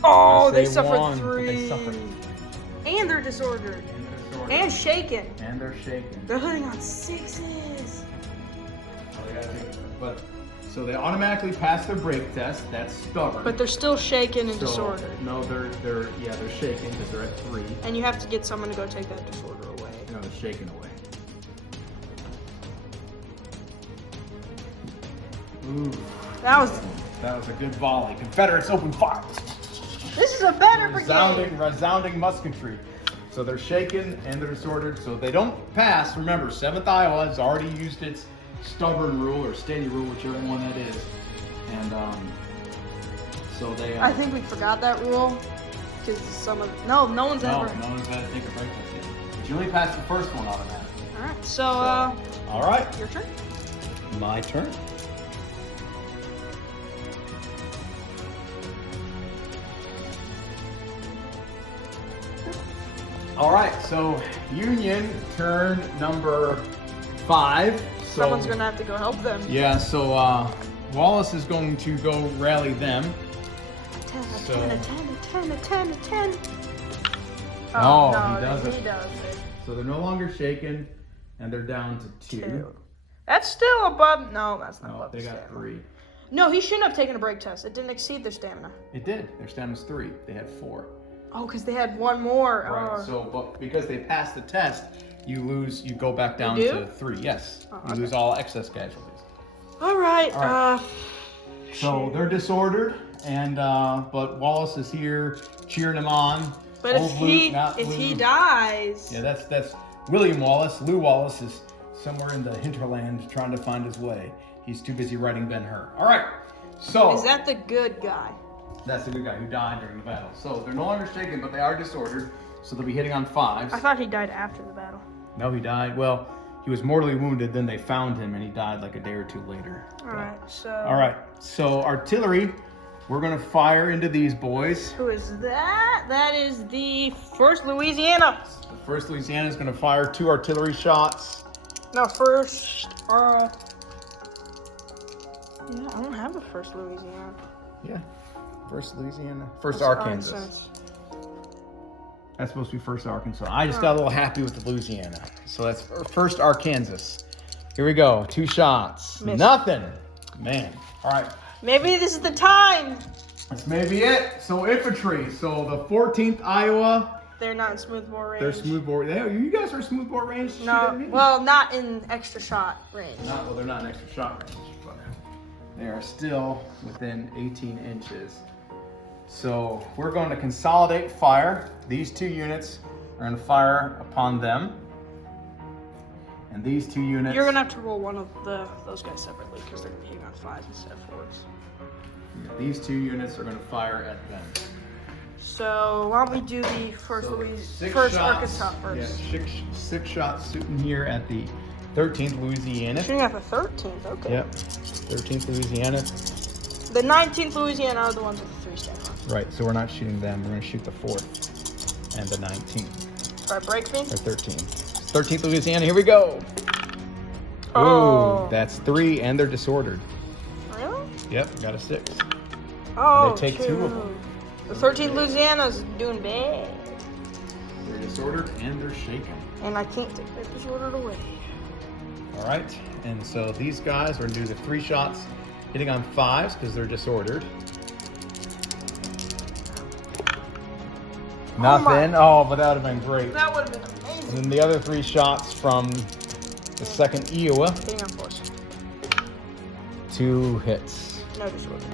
Oh, they They suffered won, but 3. they suffered. And they're disordered. And shaken. And they're shaken. They're hitting on 6s. But so they automatically pass their break test. That's stubborn. But they're still shaken and So, disordered. No, they're shaken because they're at 3. And you have to get someone to go take that disorder away. No, they're shaken away. Ooh, That was. that was a good volley. Confederates open fire. This is a better brigade. Resounding musketry. So they're shaken and they're disordered. So they don't pass. Remember, 7th Iowa has already used its stubborn rule or steady rule, whichever one that is. And so they. I think we forgot that rule. Because no one's No, ever. no one's had to take a break test yet. But you only passed the first one automatically. All right, so All right. your turn. My turn. All right, so Union turn number 5. So, Someone's gonna have to go help them. Yeah, so Wallace is going to go rally them. 10, a So- 10, a 10, a 10, a 10, a 10. No, no, he doesn't. He does it. So they're no longer shaken, and they're down to 2. 2. That's still above. No, that's not No, above they the got stamina. 3. No, he shouldn't have taken a break test. It didn't exceed their stamina. It did. Their stamina's 3. They had 4. Oh, because they had one more. Right. So, but because they passed the test, you lose. You go back down You do? to 3. Yes. Oh, you okay. lose all excess casualties. All right. So they're disordered, and but Wallace is here cheering them on. But if he dies, yeah, that's William Wallace. Lew Wallace is somewhere in the hinterland trying to find his way. He's too busy writing Ben-Hur. All right. So is that the good guy? That's the good guy who died during the battle. So they're no longer shaken, but they are disordered. So they'll be hitting on 5s. I thought he died after the battle. No, he died. Well, he was mortally wounded. Then they found him, and he died like a day or 2 later. All right. So artillery, we're gonna fire into these boys. Who is that? That is the 1st Louisiana. The 1st Louisiana is gonna fire 2 artillery shots. No, first. Yeah, I don't have the 1st Louisiana. Yeah, 1st Louisiana. 1st Arkansas. That's supposed to be 1st Arkansas. I just got a little happy with the Louisiana. So that's 1st Arkansas. Here we go. 2 shots. Missed. Nothing. Man. All right. Maybe this is the time. That's maybe it. So infantry. So the 14th Iowa. They're not in smoothbore range. They're smoothbore. You guys are smoothbore range? No. Well, not in extra shot range. Well, they're not in extra shot range, but they are still within 18 inches. So we're going to consolidate fire. These 2 units are going to fire upon them. And these 2 units... You're going to have to roll one of those guys separately because they're going to be hitting on 5s instead of 4s. Yeah, these 2 units are going to fire at them. So why don't we do the first Arkansas first? Yeah, 6 shots shooting here at the 13th Louisiana. Shooting at the 13th, okay. Yep, 13th Louisiana. The 19th Louisiana are the ones with the 3 stamina. Right, so we're not shooting them. We're going to shoot the 4th and the 19th. Right, break me? Or 13th. 13th Louisiana, here we go. Oh. Ooh, that's 3, and they're disordered. Really? Yep, got a 6. Oh, and they take 2 of them. The 13th Louisiana's doing bad. They're disordered and they're shaken. And I can't take that disordered away. All right, and so these guys are going to do the 3 shots hitting on 5s because they're disordered. Nothing. Oh, but that would have been great. That would have been amazing. And then the other 3 shots from the 2nd Iowa. Hitting on 4s. 2 hits. No disorder.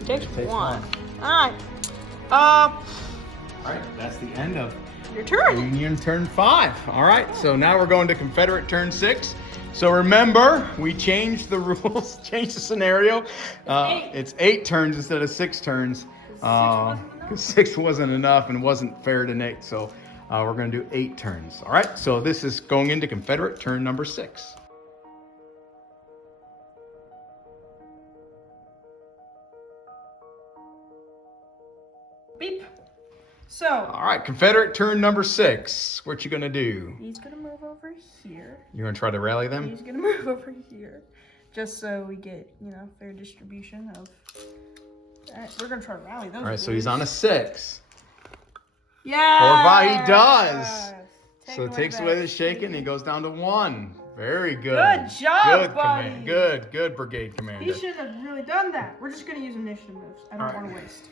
It takes It takes 1. 1. Alright. All right, that's the end of Your turn. Union turn 5. All right, so now we're going to Confederate turn 6. So remember, we changed the rules, changed the scenario. It's 8 turns instead of 6 turns. Because 6 wasn't enough and wasn't fair to Nate. So we're going to do 8 turns. All right, so this is going into Confederate turn number 6. Beep. So. All right, Confederate turn number 6. What you going to do? He's going to move over here. You're going to try to rally them? He's going to move over here. Just so we get, fair distribution of... We're going to try to rally those. All right, so he's on a 6. Yeah. He does. So it takes away the shaking and he goes down to 1. Very good. Good job, buddy. Good brigade commander. He should have really done that. We're just going to use initiative moves. I don't want to waste.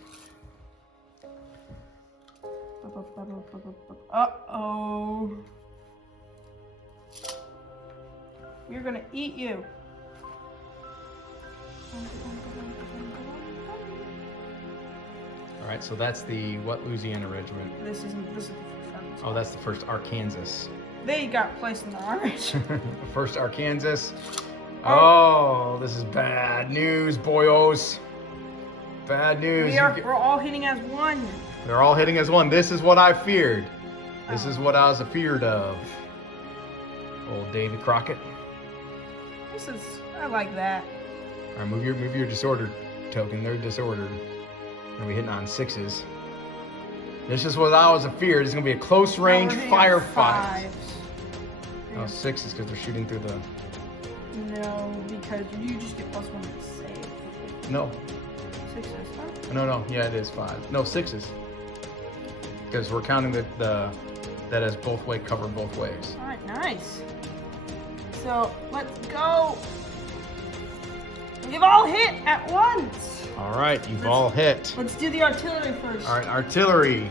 Uh-oh. We're going to eat you. All right, so that's the what Louisiana regiment? This is the first Arkansas. Oh, that's the 1st Arkansas. They got placed in the orange. 1st Arkansas. Oh, this is bad news, boyos. Bad news. We're all hitting as 1. They're all hitting as 1. This is what I feared. This is what I was afeared of. Old Davy Crockett. I like that. All right, move your disordered token. They're disordered. And we hitting on 6s. This is what I was afeared. It's gonna be a close range firefight. Oh, 6s because they're shooting through the. No, because you just get +1 to save. No. 6s, huh? No. Yeah, it is 5. No, 6s. Because we're counting that has covered both ways. All right, nice. So let's go. We've all hit at once. All right, you've all hit. Let's do the artillery first. All right, artillery.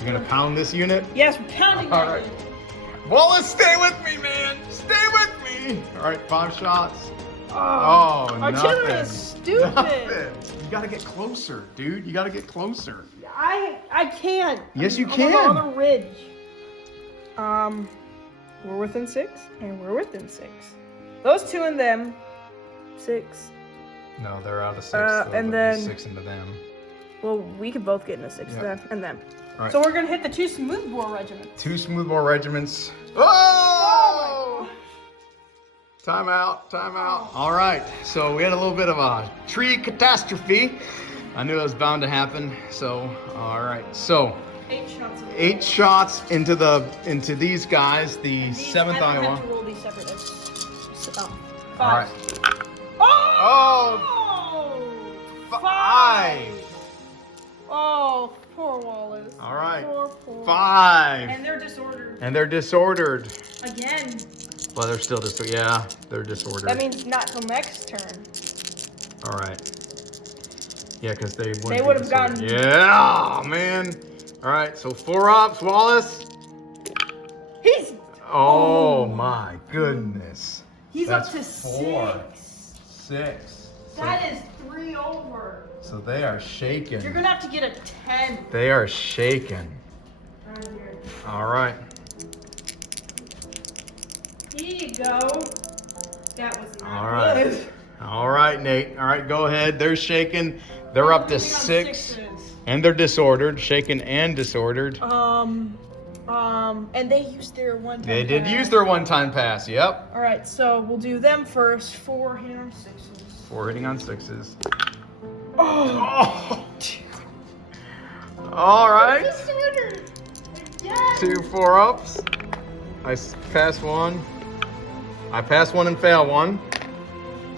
You're gonna pound this unit? Yes, we're pounding All that right. unit. Wallace, stay with me, man. Stay with me. All right, 5 shots. Oh, Oh, artillery nothing. is stupid. Nothing. You gotta get closer, dude. You gotta get closer. I can't. Yes, you I'm can. on a ridge. We're within 6, and we're within 6. Those 2 and them. 6. No, they're out of 6. And then 6 into them. Well, we could both get in a 6 Yeah. then, and them. All right. So we're gonna hit the 2 smoothbore regiments. 2 smoothbore regiments. Oh! Time out, time out. All right, so we had a little bit of a tree catastrophe. I knew it was bound to happen. So, all right, so 8 shots. 8 shots into these guys, the 7th I Iowa. have to roll these separately. So, 5. All right. Oh! 5. Oh, poor Wallace. All right. Poor. 5. And they're disordered. And they're disordered. Again. Well, they're still yeah, they're disordered. That means not till next turn. All right. Yeah, because they would have gotten. Yeah, man. All right, so 4 ups, Wallace. He's. Oh my goodness. He's That's up to 4. 6. 6. That is 3 over. So they are shaking. You're gonna have to get a 10. They are shaking. Right here. All right. Here you go. That was not All right. good. All right, Nate. All right, go ahead. They're shaking. They're up to Moving on 6. sixes. And they're disordered, shaken and disordered. And they used their one time. They did pass. use their one-time pass. Yep. All right, so we'll do them first. 4 hitting on 6s. 4 hitting on 6s. Oh. Oh. All right. Disordered. Again. 2 4 ups. I pass 1. I pass 1 and fail 1.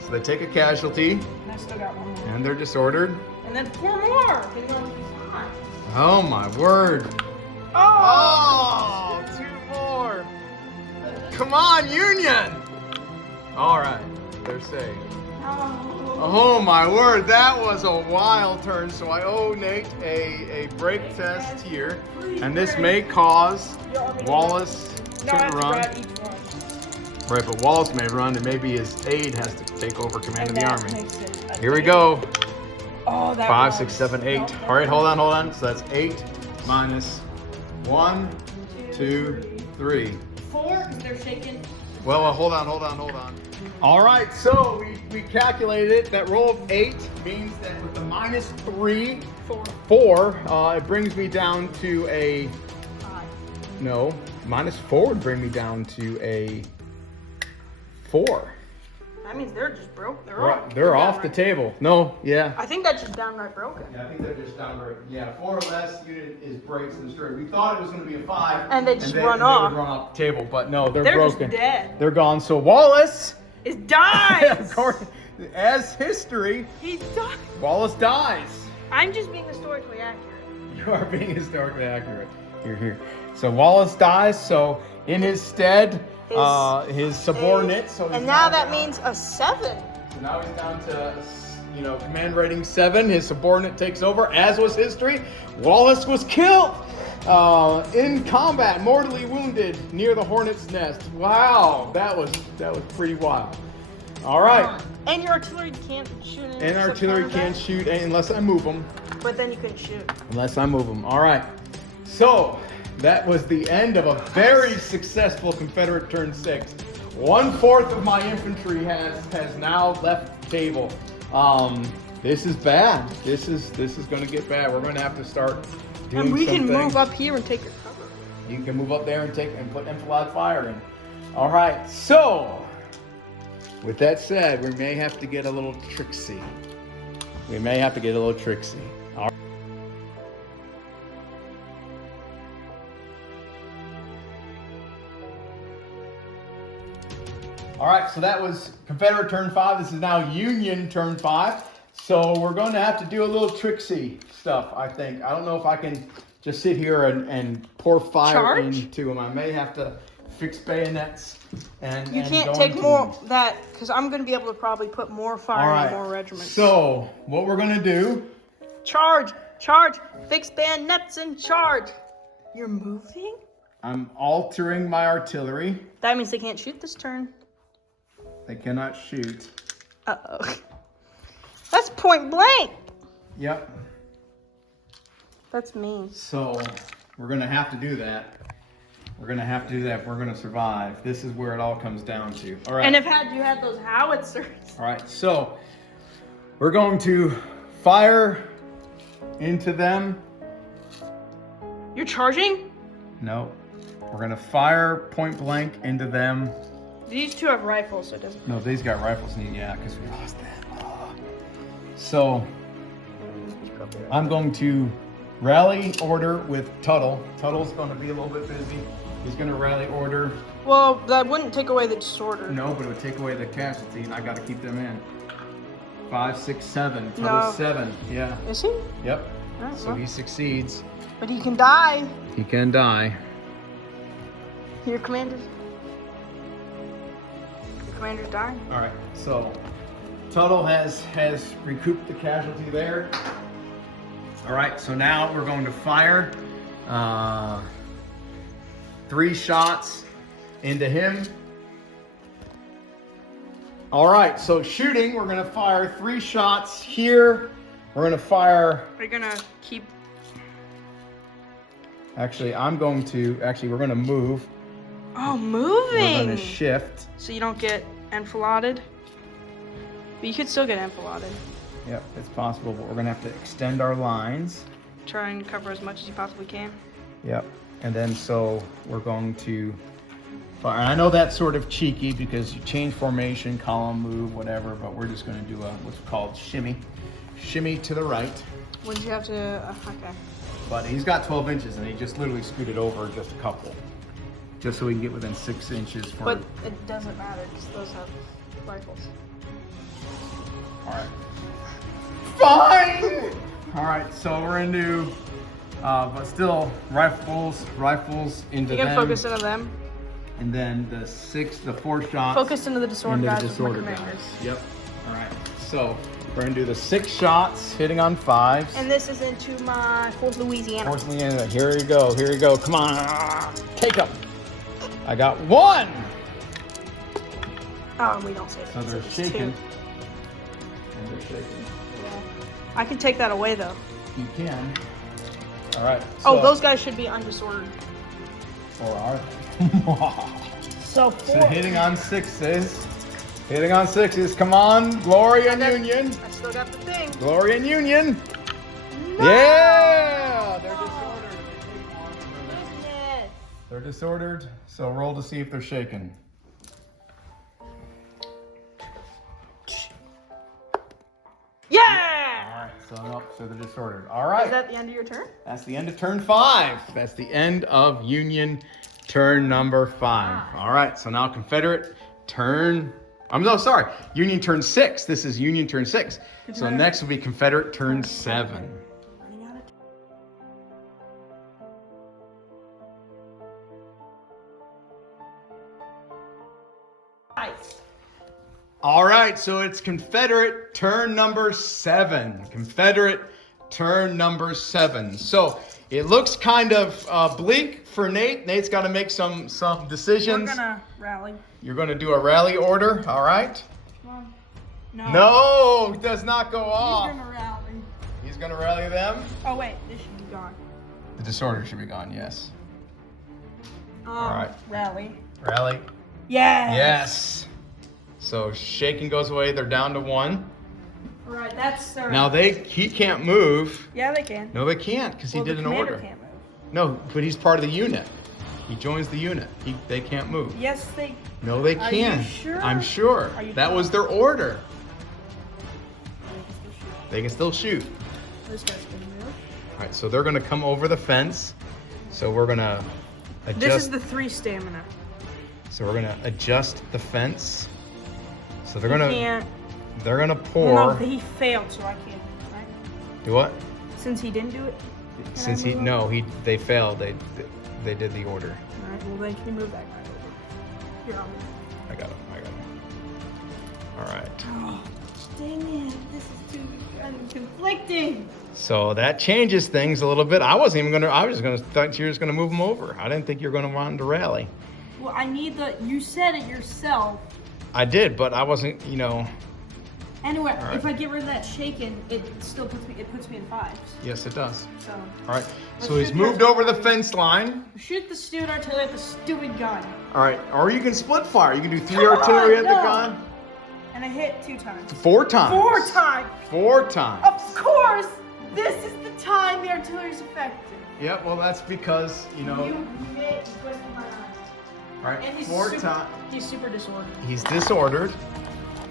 So they take a casualty. And I still got 1 more. And they're disordered. And then 4 more. Hitting on 5. Oh my word. Oh, 2 more. Come on, Union. All right, they're safe. Oh my word, that was a wild turn. So I owe Nate a break test here. And this may cause Wallace to run. Right, but Wallace may run and maybe his aide has to take over command of the army. Here we go. Oh, that 5, was- 6, 7, 8. No, All right, hold on. So that's 8 minus 1, 2, 3. 4, they're shaking. Well, hold on. All right, so we calculated it. That roll of 8 means that with the minus 3, 4, it brings me down to a, 5. no, minus 4 would bring me down to a 4. That means they're just broke. They're off the table. No, yeah. I think that's just downright broken. Yeah, I think they're just downright. Yeah, 4 or less unit is breaks and destroyed. We thought it was going to be a 5. And they just run They would off. run off the table, but no, they're Just broken. dead. They're gone. So Wallace, It dies. as history, He died. Wallace dies. I'm just being historically accurate. You are being historically accurate. Here. So Wallace dies. So in his stead, his subordinate. So he's And now that down- means a 7. So now he's down to, command rating 7. His subordinate takes over, as was history. Wallace was killed in combat, mortally wounded near the Hornet's Nest. Wow, that was pretty wild. All right, And your artillery can't shoot. and artillery can't shoot unless I move them. But then you couldn't shoot. All right, so that was the end of a very successful Confederate turn 6. 1/4 of my infantry has now left the table. This is bad. This is going to get bad. We're going to have to start doing And we can something. move up here and take your cover. You can move up there and put enfilade fire in. All right. So, with that said, we may have to get a little tricksy. All right, so that was Confederate turn 5. This is now Union turn 5. So we're going to have to do a little tricksy stuff, I think. I don't know if I can just sit here and pour fire into them. I may have to fix bayonets, and You can't go take into more them. that because I'm going to be able to probably put more fire All in right. more regiments. So what we're gonna do? Charge! Charge! Fix bayonets and charge! You're moving? I'm altering my artillery. That means they can't shoot this turn. They cannot shoot. Uh-oh. That's point blank! Yep. That's mean. So we're gonna have to do that. We're gonna have to do that if we're gonna survive. This is where it all comes down to. All right. And if you had those howitzers. All right. So we're going to fire into them. You're charging? No. We're gonna fire point blank into them. These two have rifles, so it doesn't. No, these got rifles. Yeah, because we lost that. Oh. So I'm going to rally order with Tuttle. Tuttle's going to be a little bit busy. He's going to rally order. Well, that wouldn't take away the disorder. No, but it would take away the casualty, and I got to keep them in. 5, 6, 7. No. Tuttle's 7. Yeah. Is he? Yep. Alright, So well. he succeeds. But he can die. He can die. Your commander's dying. All right. So Tuttle has recouped the casualty there. All right. So now we're going to fire 3 shots into him. All right. So shooting, we're going to fire 3 shots here. We're going to fire. Are you gonna keep? Actually, we're going to move. Oh, We're moving. going to shift. So you don't get enfiladed. But you could still get enfiladed. Yep, it's possible, but we're going to have to extend our lines. Try and cover as much as you possibly can. Yep, and then so we're going to fire. And I know that's sort of cheeky because you change formation, column move, whatever, but we're just going to do what's called shimmy. Shimmy to the right. Would you have to? Okay. But he's got 12 inches and he just literally scooted over just a couple. Just so we can get within 6 inches. But it doesn't matter because those have rifles. All right. Fine! All right, so we're into, but still rifles into You can them. focus into them. And then the 4 shots. Focus into the disorder into guys the with my disorder commanders. guys. Yep. All right. So we're gonna do the 6 shots, hitting on 5s. And this is into my 4th Louisiana. Here you go. Here you go. Come on. Take them. I got 1. Oh, we don't say that. So they're it's shaking. 2. And they're shaking. Yeah. I can take that away though. You can. All right. Oh, those guys should be undisordered. Or are they? So 4. So hitting on 6s. Hitting on 6s. Come on. Glory and Union. I still got the thing. Glory and Union. No! Yeah. They're disordered. Goodness. They're disordered. So roll to see if they're shaken. Yeah! Alright, so they're disordered. Alright. Is that the end of your turn? That's the end of turn 5. That's the end of Union turn number 5. Alright, so now Confederate turn. Union turn 6. This is Union turn 6. So next will be Confederate turn 7. All right, so it's Confederate turn number 7. Confederate turn number 7. So it looks kind of bleak for Nate. Nate's got to make some decisions. We're gonna rally. You're going to do a rally order, all right? Come on. No, it does not go off. He's gonna rally. He's going to rally them. Oh wait, this should be gone. The disorder should be gone, yes. All right. Rally. Rally. Yeah. Yes. So shaking goes away. They're down to 1. All right, that's their. Now he can't move. Yeah, they can. No, they can't because he did the an commander order. Can't move. No, but he's part of the unit. He joins the unit. They can't move. Yes, they. No, they Are can. you sure? I'm sure. Are you That sure? was their order. They can still shoot. This guy's gonna move. All right, so they're going to come over the fence. So we're going to adjust. This is the 3 stamina. So we're going to adjust the fence. So they're He going to can't. they're going to pour. No, he failed, so I can't. Right? Do what? Since he didn't do it. Since they failed. They did the order. All right. Well, then can you move that guy over? Here, I got him. All right. oh, dang it. This is too kind of conflicting. So that changes things a little bit. I was just thought you were just gonna move them over. I didn't think you were gonna want them to rally. Well, I need you said it yourself. I did, but I wasn't, Anyway, right. if I get rid of that shaken, it still puts me in 5s. Yes, it does. So. All right. Let's So he's shoot moved the- over the fence line. Shoot the stupid artillery at the stupid gun. All right. Or you can split fire. You can do 3 Come artillery on, at the no. gun. And I hit 2 times. 4 times. 4 times. 4 times. Of course, this is the time the artillery is effective. Yep. Well, that's because You twisted my eye. All right. And 4 times. He's super disordered. He's disordered.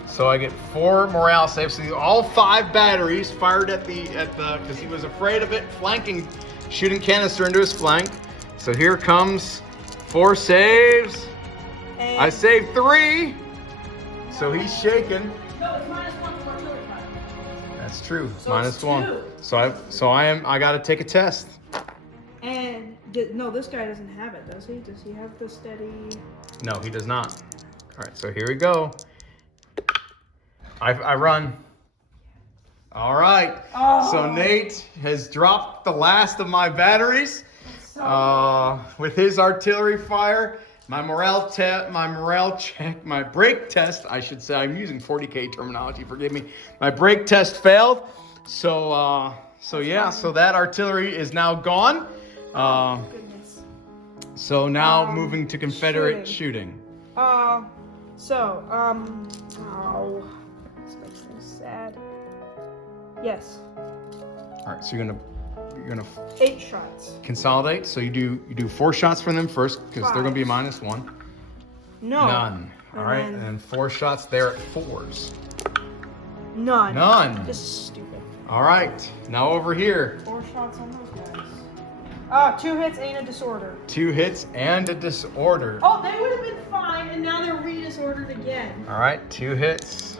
So I get 4 morale saves. So all 5 batteries fired at the because he was afraid of it flanking, shooting canister into his flank. So here comes 4 saves. And I saved 3. So he's shaken. No, it's -1 for artillery fire. That's true. So it's -1. 2. I got to take a test. And no, this guy doesn't have it, does he? Does he have the steady? No, he does not. All right. So here we go. I run. All right. Oh. So Nate has dropped the last of my batteries with his artillery fire. My morale check, my brake test, I should say. I'm using 40K terminology. Forgive me. My brake test failed. So that artillery is now gone. Goodness. So now moving to Confederate shooting. Oh, this makes me sad. Yes. All right. So you're gonna 8 shots. consolidate. So you do 4 shots from them first because they're gonna be -1. No. None. All And right, then- and 4 shots there at 4s. None. None. This is stupid. All right, now over here. 4 shots on those guys. 2 hits ain't a disorder. 2 hits and a disorder. Oh, they would have been fine, and now they're re-disordered again. All right, 2 hits,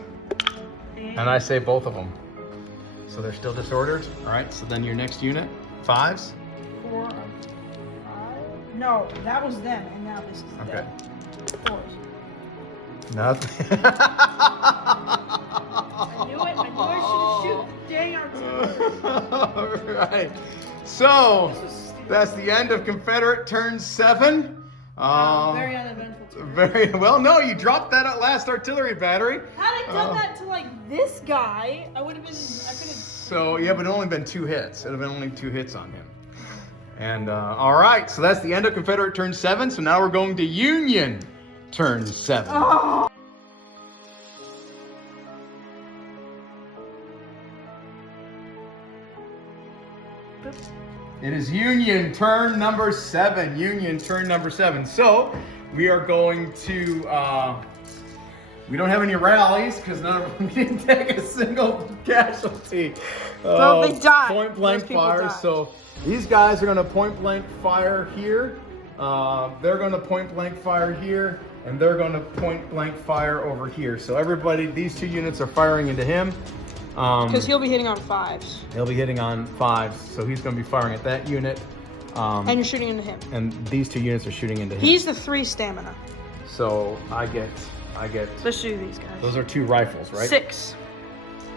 and I say both of them. So they're still disordered. All right, so then your next unit, 5s. 4 of 5. No, that was them, and now this is Okay. them. 4s. Nothing. I knew it. I should have shoot the dang artillery. All right. So that's the end of Confederate turn 7. Very uneventful. Too. Very well. No, you dropped that last artillery battery. Had I done that to like this guy, I would have been. I could have. So yeah, but it only been 2 hits. It would have been only 2 hits on him. And all right, so that's the end of Confederate turn 7. So now we're going to Union turn 7. Oh. It is Union turn number 7. Union turn number 7. So we are going to. We don't have any rallies because none of them can take a single casualty. Well, they died. Point blank Those people fire. died. So these guys are going to point blank fire here. They're going to point blank fire here, and they're going to point blank fire over here. So everybody, these 2 units are firing into him. Because he'll be hitting on 5s. He'll be hitting on 5s, so he's going to be firing at that unit. And you're shooting into him. And these 2 units are shooting into him. He's the 3 stamina. So I get. Let's shoot these guys. Those are 2 rifles, right? 6.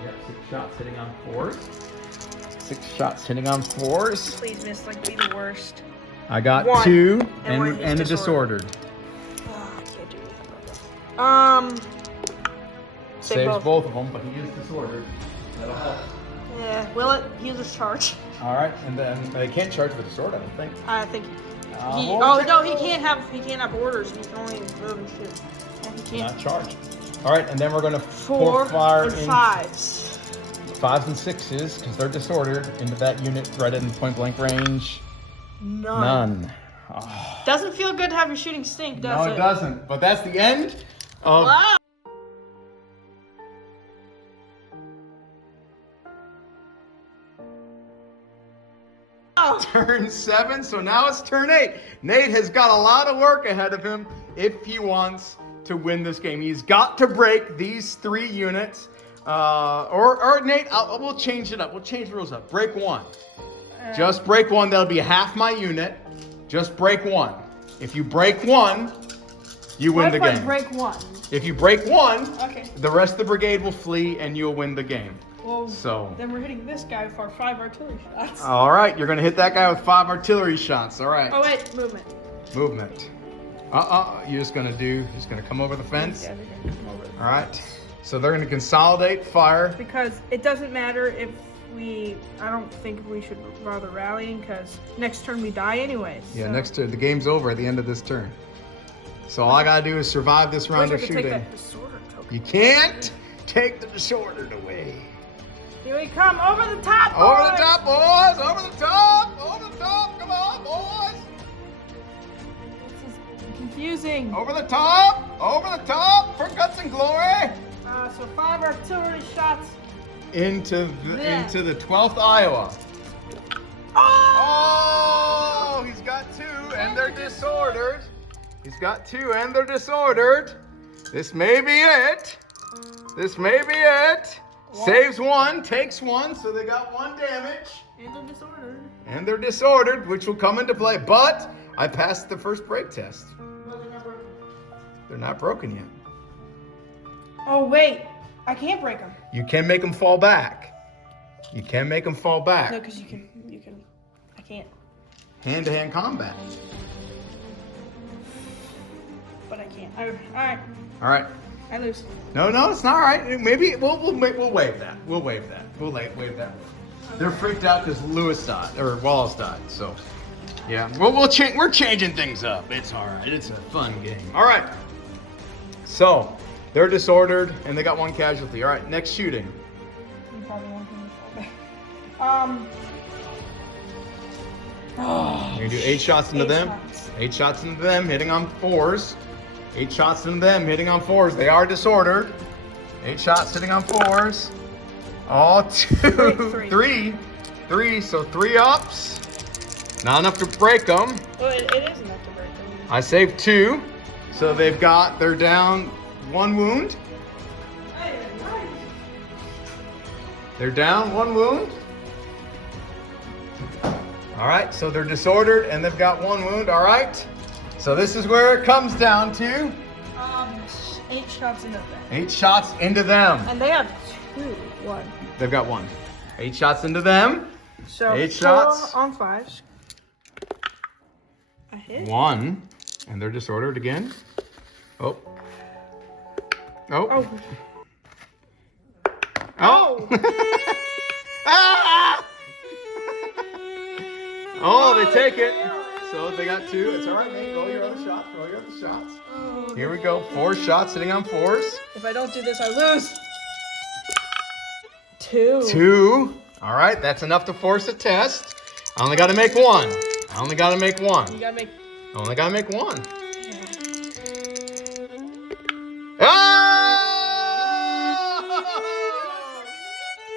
Yep, 6 shots hitting on 4s. 6 shots hitting on 4s. Please miss, like, be the worst. I got 1. 2 And one is and a disordered. Oh, I can't do anything about that. Saves both of them, but he is disordered. That'll help. Yeah, will it? Use his charge. All right, and then they can't charge with a sword, I don't think. I think. Well, No, he can't have orders. He can only move and shoot. Yeah, he can't. Not charge. All right, and then we're gonna 4 pour fire and in 5s. 5s and 6s because they're disordered into that unit right in point blank range. None. Oh. Doesn't feel good to have your shooting stink, does it? No, it doesn't. But that's the end of. Wow. Turn 7, so now it's turn 8. Nate has got a lot of work ahead of him if he wants to win this game. He's got to break these 3 units. Or Nate, we'll change it up. We'll change the rules up. Break 1. Just break 1. That'll be half my unit. Just break 1. If you break 1, you win the What if game. I break one? If you break one, Okay. the rest of the brigade will flee and you'll win the game. Well, So. then we're hitting this guy for 5 artillery shots. All right, you're gonna hit that guy with 5 artillery shots. All right. Oh wait, movement. Movement. You're just gonna come over the fence. Yeah, they're gonna come over. All right. So they're gonna consolidate fire. Because it doesn't matter if I don't think we should bother rallying because next turn we die anyways. Yeah, so. next turn, the game's over at the end of this turn. So all I gotta do is survive this round of Wish I could shooting. take that disorder token. You can't take the disordered away. Here we come, over the top, boys! Over the top, boys! Over the top! Over the top! Come on, boys! This is confusing. Over the top! Over the top! For guts and glory! So 5 artillery shots. Into the 12th Iowa. Oh! He's got 2 and they're disordered. He's got 2 and they're disordered. This may be it. This may be it. Saves 1, takes 1, so they got 1 damage. And they're disordered. And they're disordered, which will come into play. But I passed the first break test. Well, they're not broken. They're not broken yet. Oh wait, I can't break them. You can make them fall back. You can make them fall back. No, because you can, I can't. Hand-to-hand combat. But I can't. Alright, All right. I lose. No, it's not all right. Maybe we'll waive that. We'll waive that. We'll waive that. They're freaked out because Lewis died or Wallace died. So, yeah, we're changing things up. It's all right. It's a fun game. All right. So they're disordered and they got 1 casualty. All right, next shooting. You probably won't give me fall back. You're gonna do 8 shots into them. 8 shots into them, hitting on 4s. 8 shots into them, hitting on 4s. They are disordered. 8 shots hitting on 4s. Oh, 2, 3. So 3 ups. Not enough to break them. Well, it is enough to break them. I saved 2. So they're down 1 wound. Hey, nice. They're down 1 wound. All right, so they're disordered and they've got 1 wound. All right. So this is where it comes down to 8 shots into them. 8 shots into them. And they have 2. 1. They've got 1. 8 shots into them. So 8 4 shots. on 5s. I hit. 1. And they're disordered again. Oh. Oh. Ah! Oh, they take it. So they got 2. It's all right, mate. Roll your other shot. Roll your other shots. Oh, Here we go. 4 shots sitting on 4s. if I don't do this, I lose. 2. 2. All right, that's enough to force a test. I only got to make 1. I only got to make 1. You gotta make. I only got to make 1. Yeah.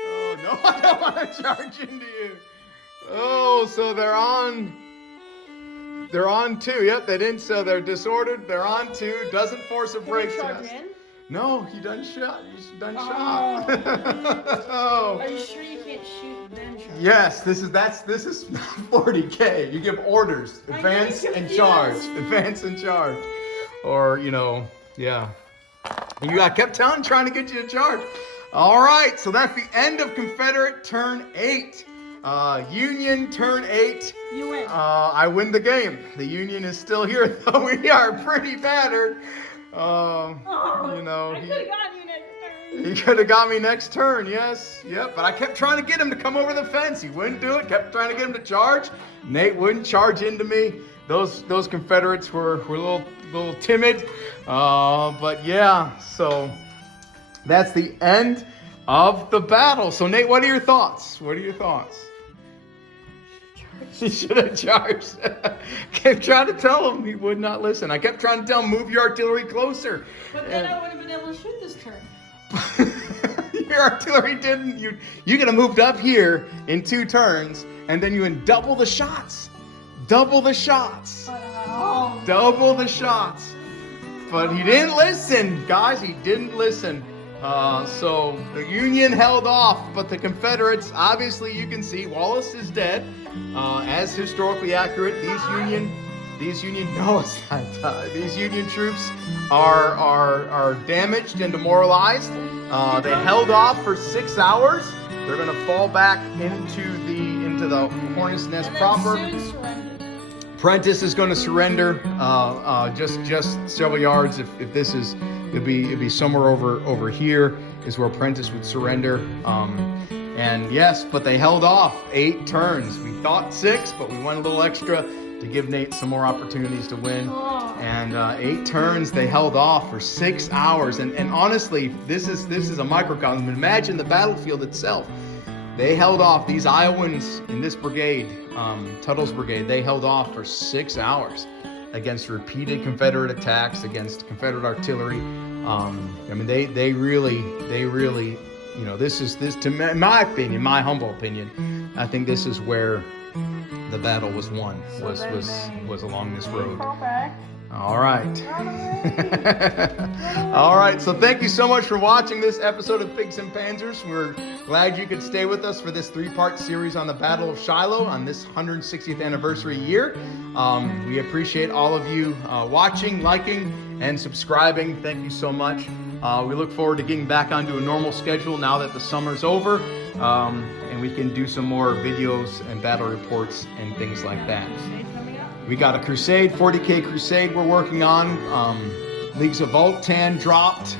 Oh no, I don't want to charge into you. Oh, so they're on 2. Yep, they didn't. So they're disordered. They're on 2. Doesn't force a Can break you charge test. in? No, he done shot. He's done Oh. shot. Oh. Are you sure you can't shoot then charge? Yes, this is 40K. You give orders, advance and charge, advance and charge, or yeah. I kept trying to get you to charge. All right, so that's the end of Confederate turn 8. Union turn 8. You win. I win the game. The Union is still here, though. We are pretty battered. I could have gotten you next turn. He could have got me next turn, yes. Yep, but I kept trying to get him to come over the fence. He wouldn't do it. Kept trying to get him to charge. Nate wouldn't charge into me. Those Confederates were a little timid. But yeah, so that's the end of the battle. So Nate, what are your thoughts? What are your thoughts? He should have charged. Kept trying to tell him, he would not listen. I kept trying to tell him, move your artillery closer. But then I would have been able to shoot this turn. Your artillery didn't. You could have moved up here in 2 turns, and then you would double the shots. Double the shots. Double the shots. But he didn't listen, guys. He didn't listen. So the Union held off, but the Confederates, obviously you can see Wallace is dead. As historically accurate, these Union these Union troops are damaged and demoralized. They held off for 6 hours. They're gonna fall back into the hornet's nest proper. Prentiss is going to surrender just several yards. If this is, it'd be somewhere over here is where Prentiss would surrender. And yes, but they held off 8 turns. We thought 6, but we went a little extra to give Nate some more opportunities to win. And 8 turns, they held off for 6 hours. And honestly, this is a microcosm. Imagine the battlefield itself. They held off, these Iowans in this brigade, Tuttle's brigade, they held off for 6 hours against repeated Confederate attacks, against Confederate artillery. I mean, they really, you know, this to in my opinion, my humble opinion, I think this is where the battle was won, was along this road. All right. All right. So thank you so much for watching this episode of Pigs and Panzers. We're glad you could stay with us for this 3-part series on the Battle of Shiloh on this 160th anniversary year. We appreciate all of you watching, liking, and subscribing. Thank you so much. We look forward to getting back onto a normal schedule now that the summer's over, and we can do some more videos and battle reports and things like that. We got a crusade, 40K crusade we're working on. Leagues of Voltan dropped,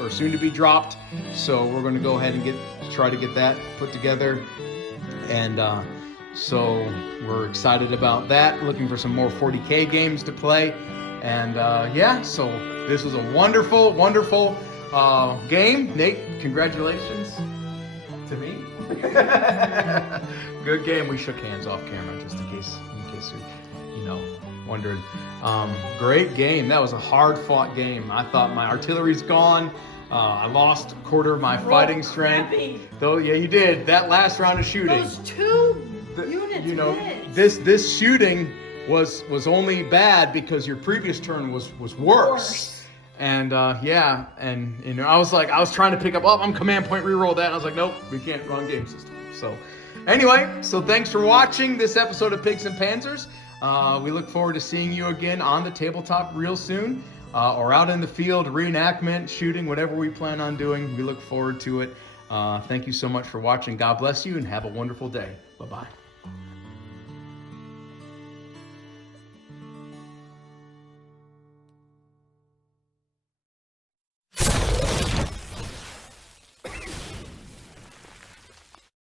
or soon to be dropped. So we're going to go ahead and try to get that put together. And so we're excited about that. Looking for some more 40K games to play. And yeah, so this was a wonderful, wonderful game. Nate, congratulations to me. Good game. We shook hands off camera just in case you know, wondering. Great game. That was a hard-fought game. I thought my artillery's gone. I lost a quarter of my fighting strength. Though, yeah, you did. That last round of shooting. Those 2 units. You know, this shooting was only bad because your previous turn was worse. And yeah, and you know, I was trying to pick up. Oh, I'm command point reroll that. And I was like, nope, we can't. Wrong game system. So. Anyway, so thanks for watching this episode of Pigs and Panzers. We look forward to seeing you again on the tabletop real soon, or out in the field, reenactment, shooting, whatever we plan on doing. We look forward to it. Thank you so much for watching. God bless you and have a wonderful day. Bye-bye.